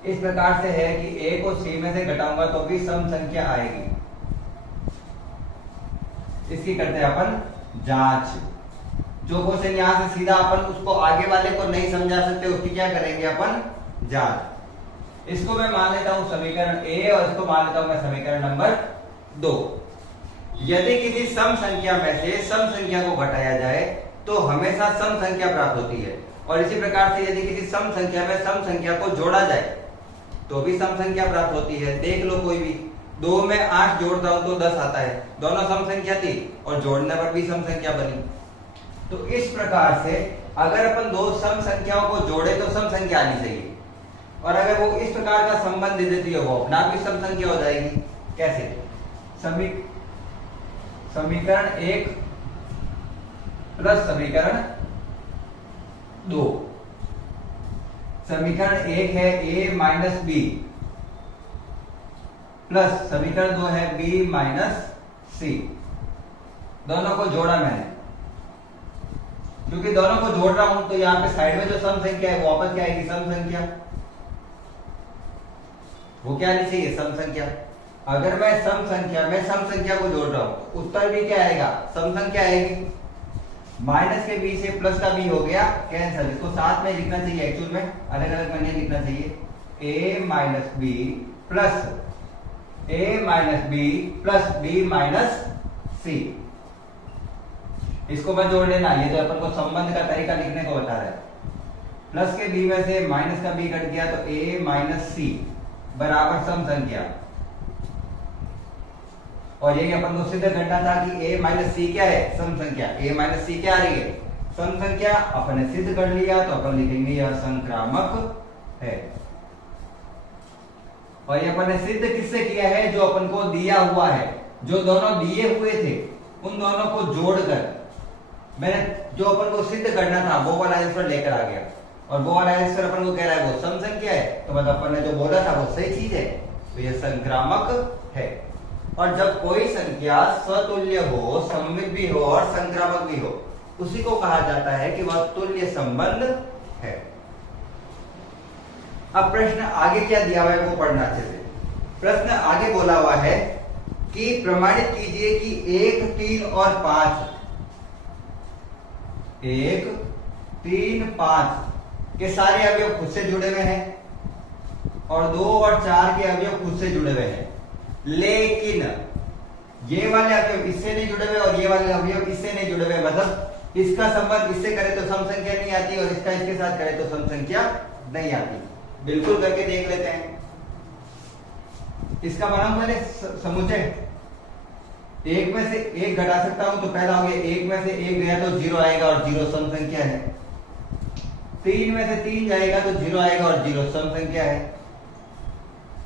इस प्रकार से है कि a को c में से घटाऊंगा तो भी सम संख्या आएगी। इसकी करते हैं अपन जांच। जो क्वेश्चन यहां से सीधा अपन उसको आगे वाले को नहीं समझा सकते, उसकी क्या करेंगे अपन जांच। इसको मैं मान लेता हूं समीकरण a और इसको मान लेता हूं मैं समीकरण नंबर 2। यदि किसी सम संख्या में से सम संख्या को घटाया जाए तो हमेशा सम संख्या प्राप्त होती है, और इसी प्रकार से यदि किसी सम संख्या में सम संख्या को जोड़ा जाए तो भी सम संख्या प्राप्त होती है। देख लो कोई भी, 2 में 8 जोड़ता हूं तो 10 आता है, दोनों सम संख्या थी और जोड़ने पर भी सम संख्या बनी। तो इस प्रकार से अगर अपन दो सम संख्याओं को जोड़े तो सम संख्या आनी चाहिए, और अगर वो इस प्रकार का संबंध दे देती है वो अपना भी सम संख्या हो जाएगी। कैसे? समीकरण 1 प्लस समीकरण 2। समीकरण 1 है a माइनस बी प्लस समीकरण 2 है b माइनस सी। दोनों को जोड़ा मैंने, क्योंकि दोनों को जोड़ रहा हूं तो यहां पे साइड में जो सम संख्या है वो वापस क्या आएगी? सम संख्या। वो क्या आनी चाहिए? सम संख्या। अगर मैं सम संख्या को जोड़ रहा हूं तो उत्तर भी क्या आएगा? सम संख्या आएगी। माइनस के बी से प्लस का बी हो गया कैंसिल। इसको साथ में लिखना चाहिए, एक्चुअल में अलग अलग में नहीं लिखना चाहिए। a minus B plus b minus C. इसको मैं जोड़ लेना, ये तो अपन को संबंध का तरीका लिखने को बता रहा है। प्लस के b में से माइनस का b कट गया तो a माइनस सी बराबर सम संख्या। और यही अपन को सिद्ध करना था कि a माइनस सी क्या है? सम संख्या। a माइनस सी क्या आ रही है? सम संख्या। अपन ने सिद्ध कर लिया तो अपन लिखेंगे यह संक्रामक है। और ये अपन ने सिद्ध किससे किया है? जो अपन को दिया हुआ है, जो दोनों दिए हुए थे उन दोनों को जोड़कर मैंने जो अपन को सिद्ध करना था वो वाला आंसर लेकर आ गया। और वो वाला आंसर अपन को कह रहा है वो सम संख्या है, तो मतलब अपन ने जो बोला था वो सही चीज है, तो ये संक्रामक है। और जब कोई संख्या स्वतुल्य हो, सममित भी हो और संक्रामक भी हो, उसी को कहा जाता है कि वह तुल्य संबंध है। अब प्रश्न आगे क्या दिया हुआ है वो पढ़ना अच्छे से। प्रश्न आगे बोला हुआ है कि प्रमाणित कीजिए कि 1, 3 और 5 1, 3, 5 के सारे अवयव खुद से जुड़े हुए हैं और 2 और 4 के अवयव खुद से जुड़े हुए हैं, लेकिन ये वाले अवयव इससे नहीं जुड़े हुए और ये वाले अवयव इससे नहीं जुड़े हुए। मतलब इसका संबंध इससे करे तो सम संख्या नहीं आती और इसका इसके साथ करे तो सम संख्या नहीं आती। बिल्कुल करके देख लेते हैं। इसका बनाऊं मैंने समुच्चय। 1 में से 1 घटा सकता हूं तो पहला हो गया, 1 में से 1 गया तो 0 आएगा और 0 सम संख्या है। 3 में से 3 जाएगा तो 0 आएगा और 0 सम संख्या है।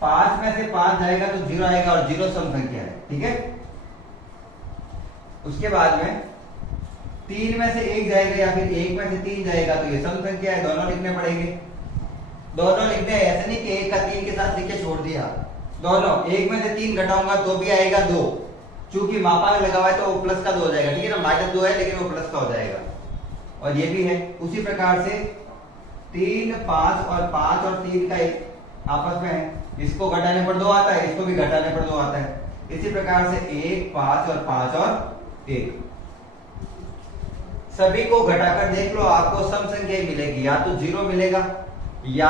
5 में से 5 जाएगा तो 0 आएगा और 0 सम संख्या है। ठीक है। उसके बाद में 3 में से 1 जाएगा या फिर 1 में से 3 जाएगा तो ये सम संख्या है। दोनों लिखने पड़ेंगे। दोनों लिखने हैं, ऐसे नहीं कि 1 का 3 के साथ लिख के छोड़ दिया। दोनों 1 में से 3 घटाऊंगा तो भी आएगा 2, चूंकि मापा में लगा हुआ है तो वो प्लस का 2 हो जाएगा। ठीक है ना, -2 है लेकिन वो प्लस का हो जाएगा। और ये भी है उसी प्रकार से 3, 5 और 5 और 3 का एक आपस में है, इसको घटाने पर 2 आता है, इसको भी घटाने पर 2 आता है। इसी प्रकार से 1, 5 और 5 और 1 सभी को घटाकर देख लो, आपको सम संख्या ही मिलेगी। या तो 0 मिलेगा या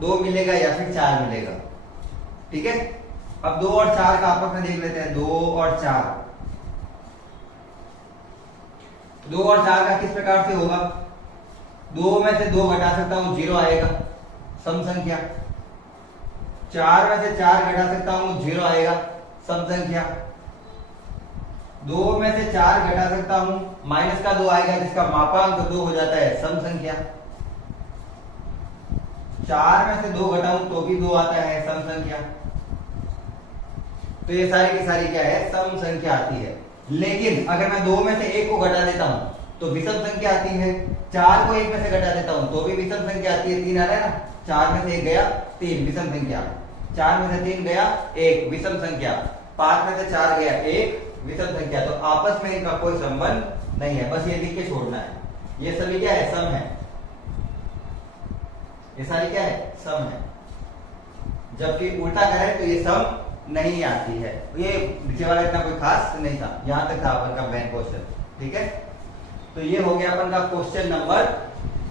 2 मिलेगा या फिर 4 मिलेगा। ठीक है। अब 2 और 4 का आपस में देख लेते हैं। 2 और 4, 2 और 4 का किस प्रकार से होगा? 2 में से 2 घटा सकता हूं, 0 आएगा सम संख्या। 4 में से 4 घटा सकता हूं, 0 आएगा सम संख्या। 2 में से 4 घटा सकता हूं, माइनस का 2 आएगा जिसका मापांक 2 हो जाता है सम संख्या। 4 में से 2 घटाऊं तो भी 2 आता है सम संख्या। तो ये सारी की सारी क्या है? सम संख्या आती है। लेकिन अगर मैं 2 में से 1 को घटा देता हूं तो विषम संख्या आती है। 4 को 1 में से घटा देता हूं तो भी विषम संख्या आती है। 3 आ रहा है ना, 4 में से 1 गया 3 विषम संख्या, 4 में से 3 गया 1 विषम संख्या, 5 में से 4 गया 1 विषम संख्या। तो आपस में इनका कोई संबंध नहीं है, बस ये लिख के छोड़ना है। ये सभी क्या है? सम है। ये सारी क्या है? सम है। जबकि उल्टा करें तो ये सम नहीं आती है। ये नीचे वाला इतना कोई खास नहीं था, यहां तक था अपन का मेन क्वेश्चन। ठीक है। तो ये हो गया अपन का क्वेश्चन नंबर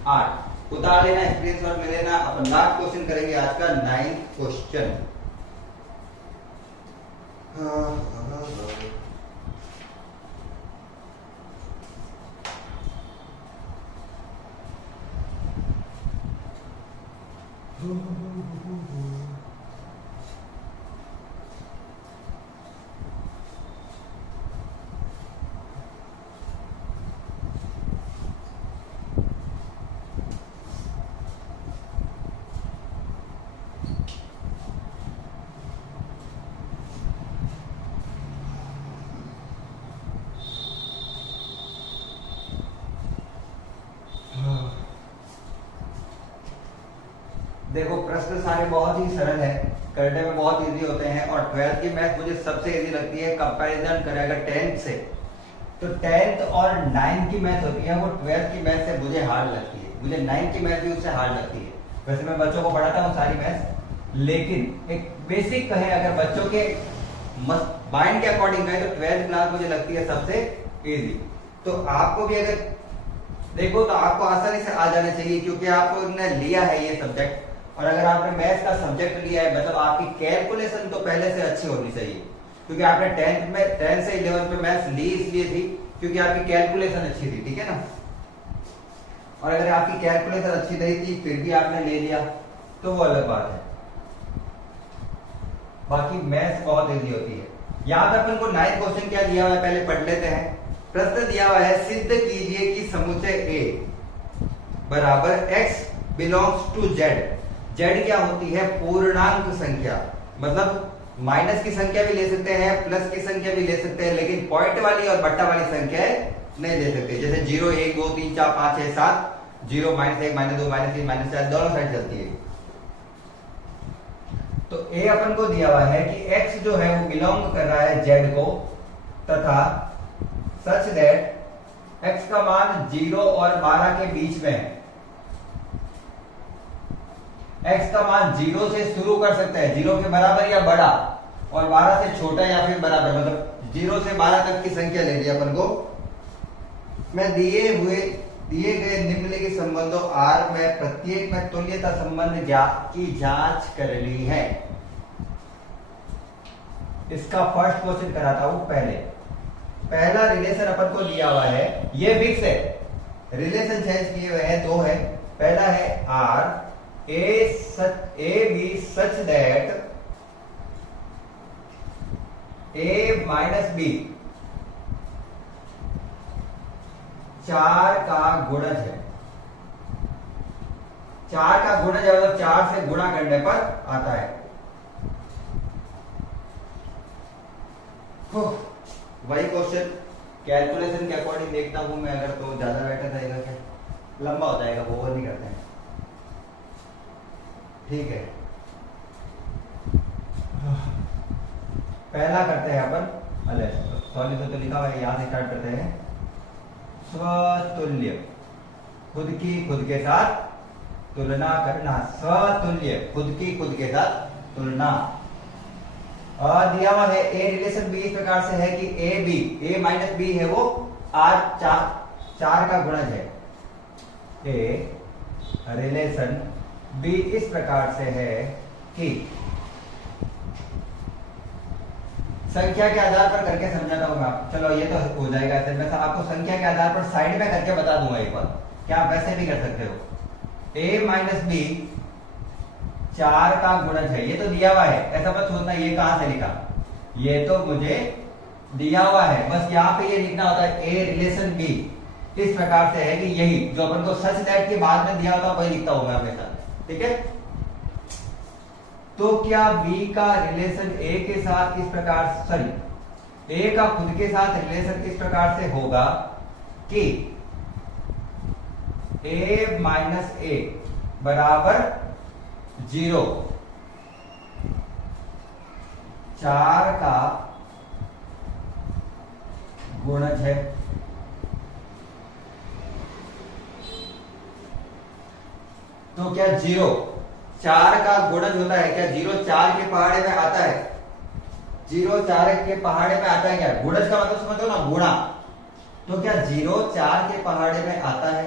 8। उतार लेना, स्क्रीनशॉट में लेना। अपन लास्ट क्वेश्चन करेंगे आज का 9th क्वेश्चन। देखो प्रश्न सारे बहुत ही सरल है, करने में बहुत इजी होते हैं, और 12th की मैथ मुझे सबसे इजी लगती है। कंपैरिजन करें अगर 10th से, तो 10th और 9th की मैथ होती है वो 12th की मैथ से मुझे हार्ड लगती है। मुझे 9th की मैथ भी उससे हार्ड लगती है। वैसे मैं बच्चों को पढ़ाता हूँ सारी मैथ, लेकिन एक बेसिक कहें अगर बच्चों के माइंड के अकॉर्डिंग कहें तो 12th क्लास मुझे लगती है सबसे इजी। तो आपको भी अगर देखो तो आपको आसानी से आ जाने चाहिए, क्योंकि आपने लिया है ये सब्जेक्ट, और अगर आपने मैथ्स का सब्जेक्ट लिया है मतलब आपकी कैलकुलेशन तो पहले से अच्छी होनी चाहिए, क्योंकि आपने 10th से 11th में मैथ्स ली इसलिए थी क्योंकि आपकी कैलकुलेशन अच्छी थी, ठीक है ना। और अगर आपकी कैलकुलेशन अच्छी नहीं थी फिर भी आपने ले लिया तो वो अलग बात है। बाकी मैथ्स बहुत इजी होती है। यहाँ पे अपन को 9th क्वेश्चन क्या दिया हुआ है पहले पढ़ लेते हैं। प्रश्न दिया हुआ है, सिद्ध कीजिए कि समुच्चय A बराबर x belongs to z। z क्या होती है? पूर्णांक संख्या, मतलब माइनस की संख्या भी ले सकते हैं, प्लस की संख्या भी ले सकते हैं, लेकिन पॉइंट वाली और बट्टा वाली संख्या नहीं ले सकते। जैसे 0, 1, 2, 3, 4, 5, 6, 7, 0, -1, -2, -3, -4 दोनों साइड चलती है। तो A अपन को दिया हुआ है कि x जो है वो बिलोंग कर रहा है z को, तथा सच दैट x का मान 0 और 12 के बीच में है। x का मान 0 से शुरू कर सकते हैं, 0 के बराबर या बड़ा, और 12 से छोटा या फिर बराबर, मतलब 0 से 12 तक की संख्या ले ली अपन को। मैं दिए गए निम्नलिखित संबंधों R में प्रत्येक में तुल्यता संबंध की जांच कर ली है। इसका फर्स्ट क्वेश्चन कराता हूं। पहला रिलेशन अपन को दिया हुआ है, ये फिक्स है, रिलेशन चेंज किए हुए हैं, दो है। पहला है R A B such that A minus B 4 का गुणज है। 4 का गुणज है मतलब 4 से गुणा करने पर आता है। वही क्वेश्चन कैलकुलेशन के अकॉर्डिंग देखता हूं मैं, अगर तो ज्यादा बेटर रहेगा, क्या लंबा हो जाएगा, वो नहीं करते हैं, ठीक है। पहला करते हैं अपन, अरे सॉल्यूशन तो लिखा हुआ है, यहां से स्टार्ट करते हैं। स्वतुल्य, खुद के साथ तुलना करना, स्वतुल्य खुद के साथ तुलना। दिया हुआ है ए रिलेशन बी इस प्रकार से है कि ए माइनस बी है वो आर 4 का गुणज है। ए रिलेशन बी इस प्रकार से है कि, संख्या के आधार पर करके समझाता हूं मैं आपको, चलो ये तो हो जाएगा। मैं आपको संख्या के आधार पर साइड में करके बता दूंगा एक बार, क्या आप वैसे भी कर सकते हो। a माइनस बी 4 का गुणज है, ये तो दिया हुआ है, ऐसा मत सोचना ये कहां से लिखा, ये तो मुझे दिया हुआ है, बस यहाँ पे ये लिखना होता है ए रिलेशन बी इस प्रकार से है कि यही जो अपन को सच दैट के बाद में दिया होता वही लिखता हूं मैं हमेशा, ठीक है। तो क्या B का रिलेशन A के साथ इस प्रकार, सॉरी A का खुद के साथ रिलेशन इस प्रकार से होगा कि A माइनस A बराबर 0, 4 का गुणज है। तो क्या 0 4 का गुणज होता है क्या? 0 4 के पहाड़े में आता है, 0 4 के पहाड़े में आता है क्या? गुणज का मतलब समझो ना, गुणा। तो क्या 0 4 के पहाड़े में आता है?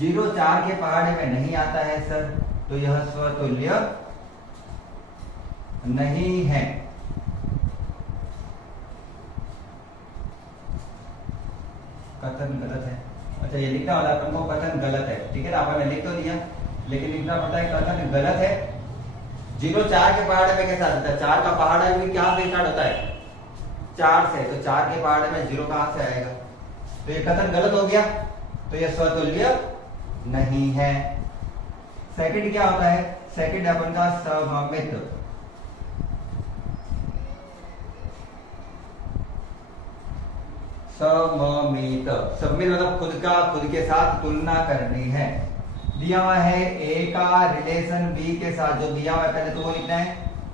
0 4 के पहाड़े में नहीं आता है सर, तो यह स्वतुल्य नहीं है। कथन गलत है। अच्छा ये लिखना वाला अपन को कथन गलत है, ठीक है ना, आपने लिख तो दिया लेकिन लिखना पड़ता है कथन गलत है। 0 4 के पहाड़े में कैसा आता है? 4 का पहाड़ा भी क्या से स्टार्ट होता है? 4 से, तो 4 के पहाड़े में 0 कहां से आएगा? तो ये कथन गलत हो गया, तो ये स्वतुल्य नहीं है। सेकंड क्या होता है? सेकंड अपन का सममित। सममित मतलब खुद के साथ तुलना करनी है। दिया हुआ है ए का रिलेशन बी के साथ, जो दिया हुआ है पहले तो वो लिखना है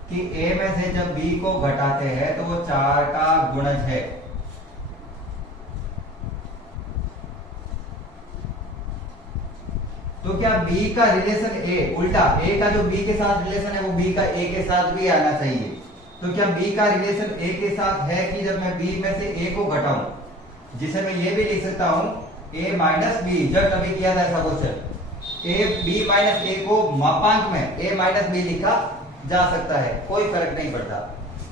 कि ए में से जब बी को घटाते हैं तो वो 4 का गुणज है। तो क्या बी का रिलेशन ए, उल्टा ए का जो बी के साथ रिलेशन है वो बी का ए के साथ भी आना चाहिए। तो क्या बी का रिलेशन ए के साथ है कि जब मैं बी में से ए को घटाऊं, जिसे मैं ये भी लिख सकता हूं a माइनस बी, जब कभी किया था ऐसा क्वेश्चन, ए बी माइनस ए को मापांक में a माइनस बी लिखा जा सकता है, कोई फर्क नहीं पड़ता।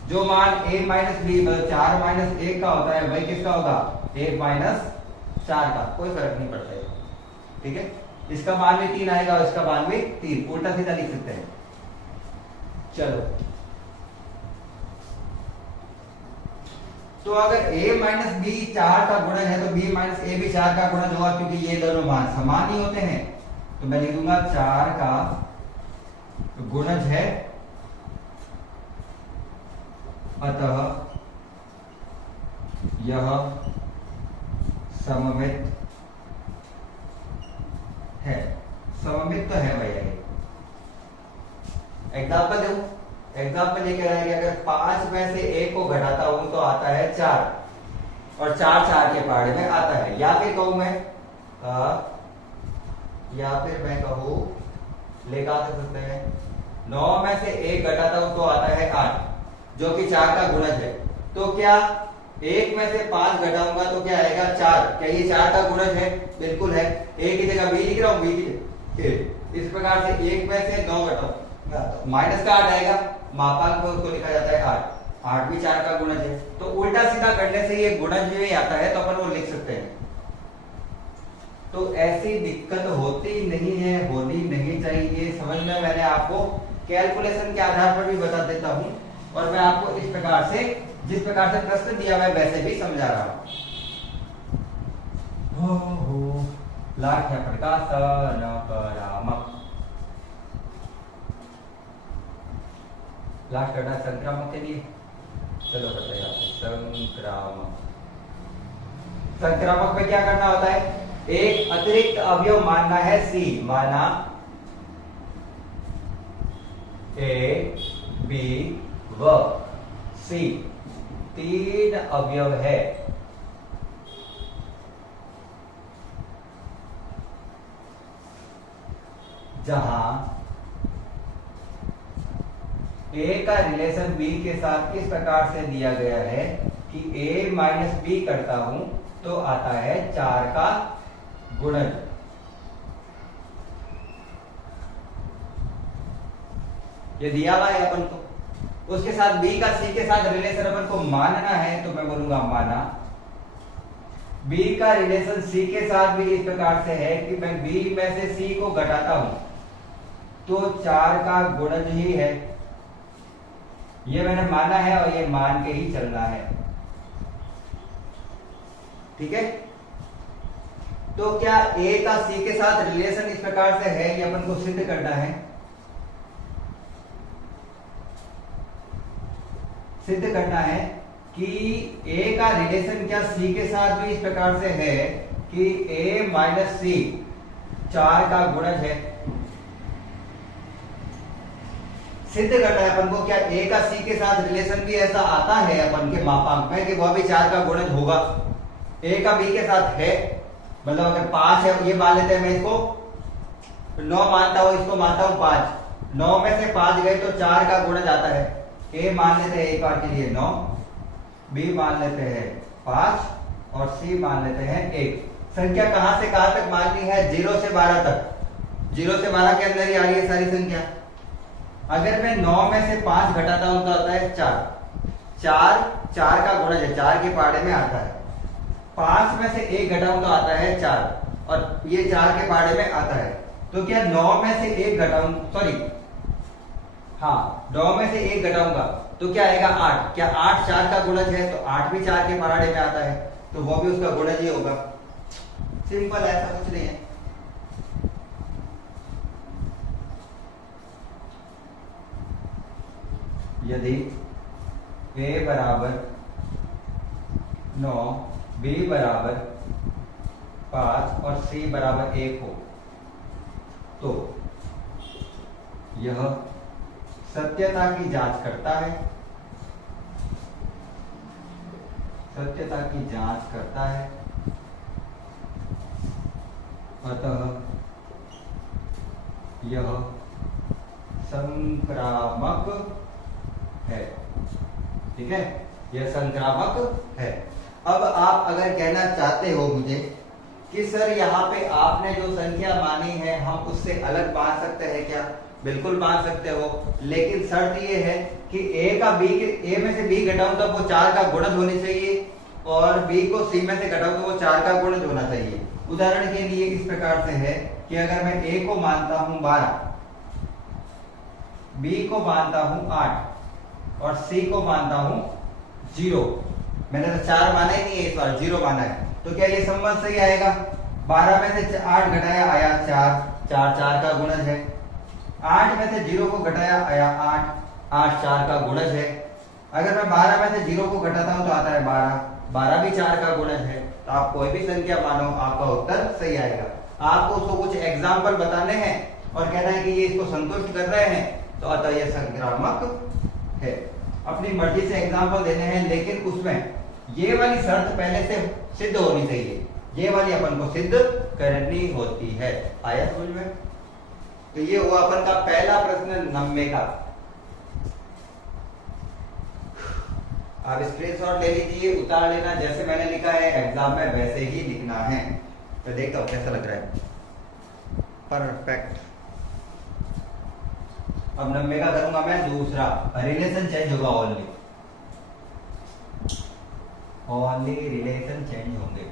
जो मान a माइनस बी मतलब 4 माइनस 1 का होता है वही किसका होगा, 1 माइनस 4 का, कोई फर्क नहीं पड़ता है। ठीक है, इसका मान भी 3 आएगा और इसका मान भी 3, उल्टा सीधा लिख सकते हैं। चलो, तो अगर a माइनस बी 4 का गुणज है तो b माइनस ए भी 4 का गुणज होगा, क्योंकि ये दोनों मान समान ही होते हैं। तो मैं लिख दूंगा 4 का गुणज है, अतः यह सममित है। सममित तो है भैया। एग्जाम्पल दूं, एग्जाम्पल ये कह रहा है कि अगर 5 में से 1 को घटाता हूं तो आता है 4 और 4 4 के पहाड़े में आता है। या फिर कहूं मैं कहूं लेकर आ सकते हैं 9 में से 1 घटाता हूं तो आता है 8, जो कि 4 का गुणज है। तो क्या 1 में से 5 घटाऊंगा तो क्या आएगा 4, क्या ये 4 का गुणज है? बिल्कुल है। a की जगह b लिख रहा हूं, b की जगह इस प्रकार से 1 में से 9 घटाऊं माइनस का 8 आएगा, मापांक में उसको लिखा जाता है 8, 8 भी 4 का गुणज है। तो उल्टा सीधा करने से ये गुणज में आता है तो अपन वो लिख सकते हैं। तो ऐसी दिक्कत होती नहीं है, होनी नहीं चाहिए। समझ में, मैंने आपको कैलकुलेशन के आधार पर भी बता देता हूं और मैं आपको इस प्रकार से, जिस प्रकार से प्रश्न दिया हुआ है वैसे भी समझा रहा हूं। लाख्य प्रकाश नकारात्मक, लास्ट करना संक्रामक के लिए। चलो करते हैं संक्रामक। संक्रामक में क्या करना होता है, एक अतिरिक्त अवयव मानना है C, माना A, B व C 3 अवयव है। जहां A का रिलेशन B के साथ इस प्रकार से दिया गया है कि A माइनस बी करता हूं तो आता है 4 का गुणज। ये दिया हुआ है अपन को, उसके साथ B का C के साथ रिलेशन अपन को मानना है तो मैं बोलूंगा माना। B का रिलेशन C के साथ भी इस प्रकार से है कि मैं B में से C को घटाता हूं तो 4 का गुणज ही है। ये मैंने माना है और ये मान के ही चलना है। ठीक है, तो क्या A का C के साथ रिलेशन इस प्रकार से है, ये अपन को सिद्ध करना है। सिद्ध करना है कि A का रिलेशन क्या C के साथ भी इस प्रकार से है कि A माइनस C 4 का गुणज है। सिद्ध करना है अपन को, क्या A का C के साथ रिलेशन भी ऐसा आता है अपन के मापांक में कि वह भी 4 का गुणज होगा। A का B के साथ है, मतलब अगर 5 है, ये मान लेते हैं, मैं इसको 9 मानता हूं, इसको मानता हूं 5, 9 में से 5 गए तो 4 का गुणज आता है। A मान लेते हैं एक बार के लिए 9, B मान लेते हैं 5 और C मान लेते हैं 1। संख्या कहां से कहां तक माननी है, 0 से 12 तक। 0 से 12 के अंदर ही आ रही है सारी संख्या। अगर मैं 9 में से 5 घटाता हूं तो आता है 4, 4 का गुणज है, 4 के पहाड़े में आता है। 5 में से 1 घटाऊं तो आता है 4 और ये 4 के पहाड़े में आता है। तो क्या 9 में से 1 घटाऊं, सॉरी हाँ 9 में से 1 घटाऊंगा तो क्या आएगा 8। क्या 8 4 का गुणज है तो 8 भी 4 के पहाड़े में आता है, तो वो भी उसका गुणज ही होगा। सिंपल, ऐसा कुछ नहीं है। यदि A बराबर 9, B बराबर 5 और C बराबर 1 हो तो यह सत्यता की जांच करता है, सत्यता की जांच करता है, अतः यह संक्रामक है। ठीक है, यह संक्रामक है। अब आप अगर कहना चाहते हो मुझे कि सर यहाँ पे आपने जो संख्या मानी है हम उससे अलग मान सकते हैं क्या? बिल्कुल मान सकते हो, लेकिन शर्त ये है कि ए में से बी घटाऊं तो वो 4 का गुणज होनी चाहिए और बी को सी में से घटाऊं तो वो 4 का गुणज होना चाहिए। उदाहरण के लिए इस प्रकार से है कि अगर मैं ए को मानता हूं 12, बी को मानता हूं 8 और सी को मानता हूं 0। मैंने तो 4 माना ही नहीं है, इस बार 0 माना है, तो क्या ये संबंध सही आएगा? 12 में से 8 घटाया आया 4, 4 का गुणज है। 8 में से 0 को घटाया आया 8 4 का गुणज है। अगर मैं 12 में से 0 को घटाता हूं तो आता है 12 भी 4 का गुणज है। तो आप कोई भी संख्या मानो, आपका उत्तर सही आएगा। आपको उसको कुछ एग्जाम्पल बताने हैं और कहना है कि ये इसको संतुष्ट कर रहे हैं, तो अतः यह संक्रामक है। अपनी मर्जी से एग्जाम्पल देने हैं, लेकिन उसमें ये वाली शर्त पहले से सिद्ध होनी चाहिए, ये वाली अपन को सिद्ध करनी होती है। आया समझ में? तो ये हुआ अपन का पहला प्रश्न 90 का। आप स्क्रीनशॉट ले लीजिए, उतार लेना, जैसे मैंने लिखा है एग्जाम में वैसे ही लिखना है। तो देखता हूं कैसा लग रहा है। परफेक्ट। अब 90 का करूंगा मैं दूसरा, रिलेशन चेंज होगा, ओनली रिलेशन चेंज होंगे।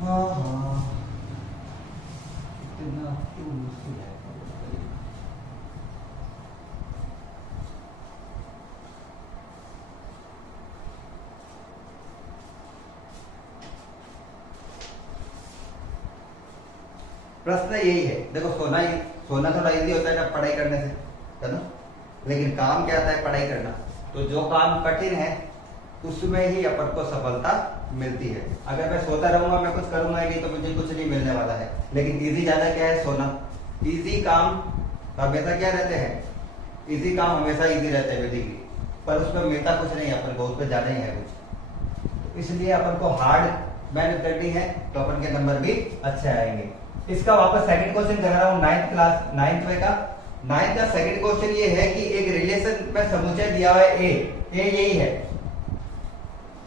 हाँ इतना क्यों मुश्किल है? प्रश्न यही है, देखो सोना थोड़ा इजी होता है ना पढ़ाई करने से, है ना, लेकिन काम क्या आता है? पढ़ाई करना। तो जो काम कठिन है उसमें ही अपन को सफलता मिलती है। अगर मैं सोता रहूंगा, मैं कुछ करूंगा नहीं, तो मुझे कुछ नहीं मिलने वाला है। लेकिन इजी ज्यादा क्या है? सोना। इजी काम हमेशा क्या रहते हैं? इजी काम हमेशा इजी रहते हैं बेसिकली, पर उसमें मिलता कुछ नहीं है अपन को, उस पर ज्यादा ही है कुछ। तो इसलिए अपन को हार्ड मेहनत करनी है, तो अपन के नंबर भी अच्छे आएंगे। इसका वापस सेकंड क्वेश्चन कर रहा हूं, 9th में का। 9th का सेकंड क्वेश्चन ये है कि एक रिलेशन में समुच्चय दिया हुआ है ए यही है।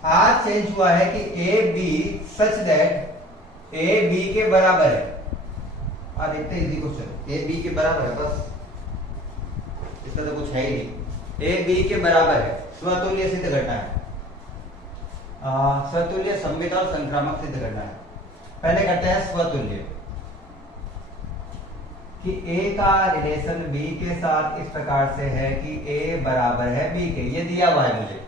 आज चेंज हुआ है कि A B such that A B के बराबर है। देखते हैं इजी क्वेश्चन, ए बी के बराबर है, बस इसका तो कुछ है ही नहीं। ए बी के बराबर है, स्वतुल्य सिद्ध करना है, स्वतुल्य संवित और संक्रामक सिद्ध करना है। पहले करते हैं स्वतुल्य, कि A का रिलेशन B के साथ इस प्रकार से है कि A बराबर है B के, ये दिया हुआ है।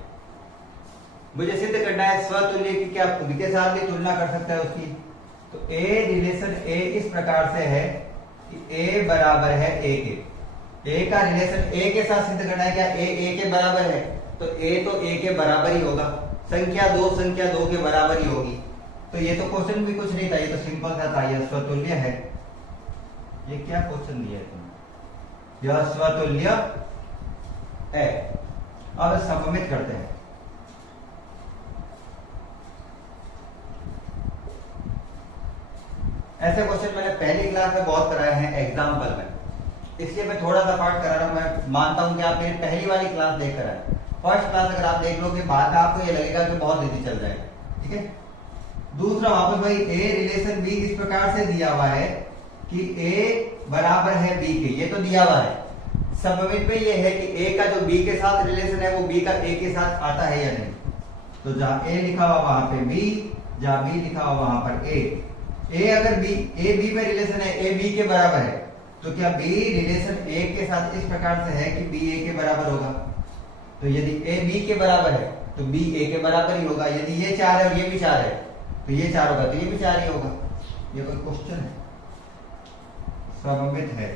मुझे सिद्ध करना है स्वतुल्य की, क्या खुद के साथ भी तुलना कर सकता है उसकी। तो A रिलेशन A इस प्रकार से है कि A बराबर है A के। A का रिलेशन A के साथ सिद्ध करना है, क्या A के बराबर है, तो A तो A के बराबर ही होगा। संख्या 2 के बराबर ही होगी। तो ये तो क्वेश्चन भी कुछ नहीं था, ये तो सिंपल सा था, यह स्वतुल्य है। ये क्या क्वेश्चन दिया है तुमने? यह स्वतुल्य है। अब सममित करते हैं। ऐसे क्वेश्चन मैंने पहली क्लास में बहुत कराए हैं एग्जाम्पल में, इसलिए मैं थोड़ा सा पार्ट करा रहा हूं। मैं मानता हूं कि आप मेरी पहली वाली क्लास देख कर आए। फर्स्ट क्लास अगर आप देख लोगे, बाद में आपको ये लगेगा कि बहुत इजी चल जाएगा। ठीक है। दूसरा वापस भाई, ए रिलेशन बी इस प्रकार से दिया हुआ है कि A बराबर है B के, ये तो दिया हुआ है। सममित में ये है कि A का जो B के साथ रिलेशन है वो B का A के साथ आता है या नहीं। तो जहां A लिखा हुआ वहां पे B, जहां B लिखा हुआ वहां पर A। अगर A B में रिलेशन है, A B के बराबर है, तो क्या B रिलेशन A के साथ इस प्रकार से है कि B A के बराबर होगा। तो यदि A B के बराबर है तो B A के बराबर ही होगा। यदि ये 4 है और ये भी 4 है तो ये 4 होगा, तो ये भी 4 ही होगा। ये कोई क्वेश्चन है? सममित है,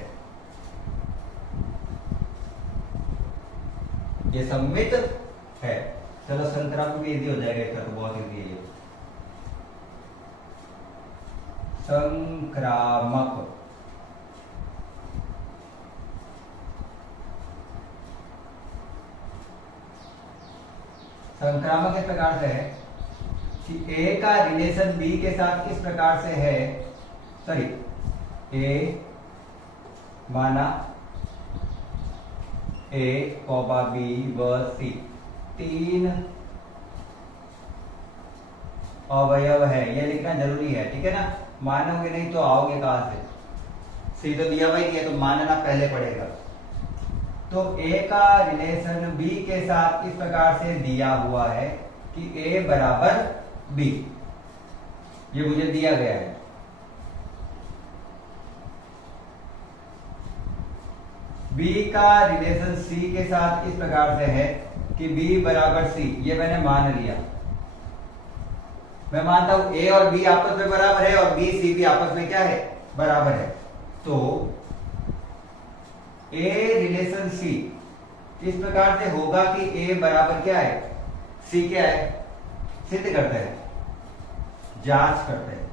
ये सममित है। चलो संक्रामक भी इजी हो जाएगा, इसका तो बहुत इजी है ये। संक्रामक। संक्रामक इस प्रकार से है कि ए का रिलेशन बी के साथ इस प्रकार से है, सॉरी ए माना ए कॉमा बी व सी तीन अवयव है, यह लिखना जरूरी है, ठीक है ना। मानोगे नहीं तो आओगे कहां से, सी तो दिया हुआ ही है तो मानना पहले पड़ेगा। तो ए का रिलेशन बी के साथ इस प्रकार से दिया हुआ है कि ए बराबर बी, ये मुझे दिया गया है। बी का रिलेशन सी के साथ इस प्रकार से है कि बी बराबर सी, ये मैंने मान लिया। मैं मानता हूं ए और बी आपस में बराबर है और बी सी भी आपस में क्या है, बराबर है। तो ए रिलेशन सी इस प्रकार से होगा कि ए बराबर क्या है, सी क्या है, सिद्ध करते हैं, जांच करते हैं।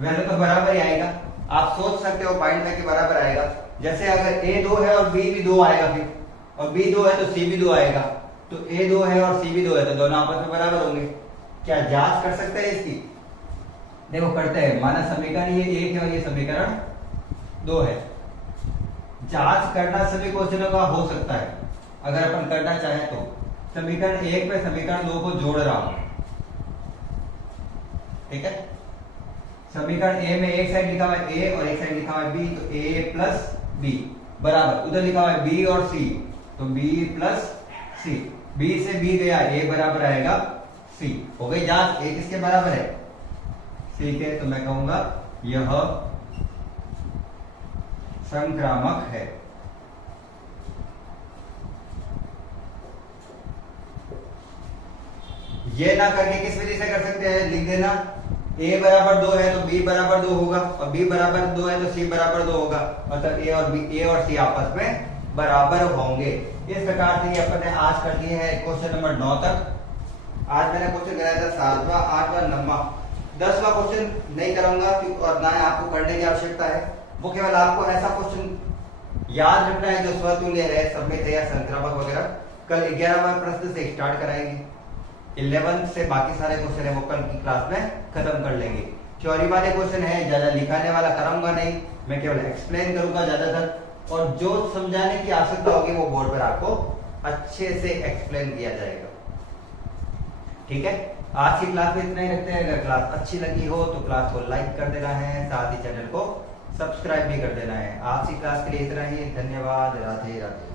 वैसे तो बराबर ही आएगा, आप सोच सकते हो पॉइंट में कि बराबर आएगा। जैसे अगर ए 2 है और बी भी 2 आएगा, फिर और बी 2 है तो सी भी 2 आएगा, तो ए 2 है और सी भी 2 है तो दोनों आपस में बराबर होंगे। क्या जांच कर सकते हैं इसकी, देखो करते हैं। माना समीकरण ये 1 है और ये समीकरण 2 है। जांच करना सभी क्वेश्चनों का हो सकता है, अगर अपन करना चाहे तो। समीकरण 1 पे समीकरण 2 को जोड़ रहा हूं, ठीक है। समीकरण ए में एक साइड लिखा हुआ है ए और एक साइड लिखा हुआ है बी, तो ए प्लस बी बराबर, उधर लिखा हुआ है बी और सी, तो बी प्लस सी, बी से बी गया, ए बराबर आएगा सी। हो गई जांच, ए किसके बराबर है, सी के। तो मैं कहूंगा यह संक्रामक है। ये ना करके किस विधि से कर सकते हैं, लिख देना a बराबर 2 है तो b बराबर 2 होगा, और b बराबर 2 है तो c बराबर 2 होगा, मतलब a और c आपस में बराबर होंगे। इस प्रकार से ये अपन ने आज कर दिए है क्वेश्चन नंबर 9 तक। आज मैंने क्वेश्चन कराया था 7वां, 8वां, 9वां, 10वां क्वेश्चन नहीं कराऊंगा और ना आपको पढ़ने की आवश्यकता है। वो केवल आपको ऐसा क्वेश्चन याद रखना है जो स्वतुल्य है, सममित है या संक्रामक वगैरह। कल 11वां प्रश्न से स्टार्ट कराएंगे, 11 से बाकी सारे क्वेश्चन है वो कल की क्लास में खत्म कर लेंगे। थ्योरी वाले क्वेश्चन है, ज्यादा लिखाने वाला कराऊंगा नहीं, मैं केवल एक्सप्लेन करूंगा ज्यादातर, और जो समझाने की आवश्यकता होगी वो बोर्ड पर आपको अच्छे से एक्सप्लेन किया जाएगा, ठीक है। आज की क्लास में इतना ही रखते हैं। अगर क्लास अच्छी लगी हो तो क्लास को लाइक कर देना है, साथ ही चैनल को सब्सक्राइब भी कर देना है। आज की क्लास के लिए इतना ही, धन्यवाद, राधे राधे।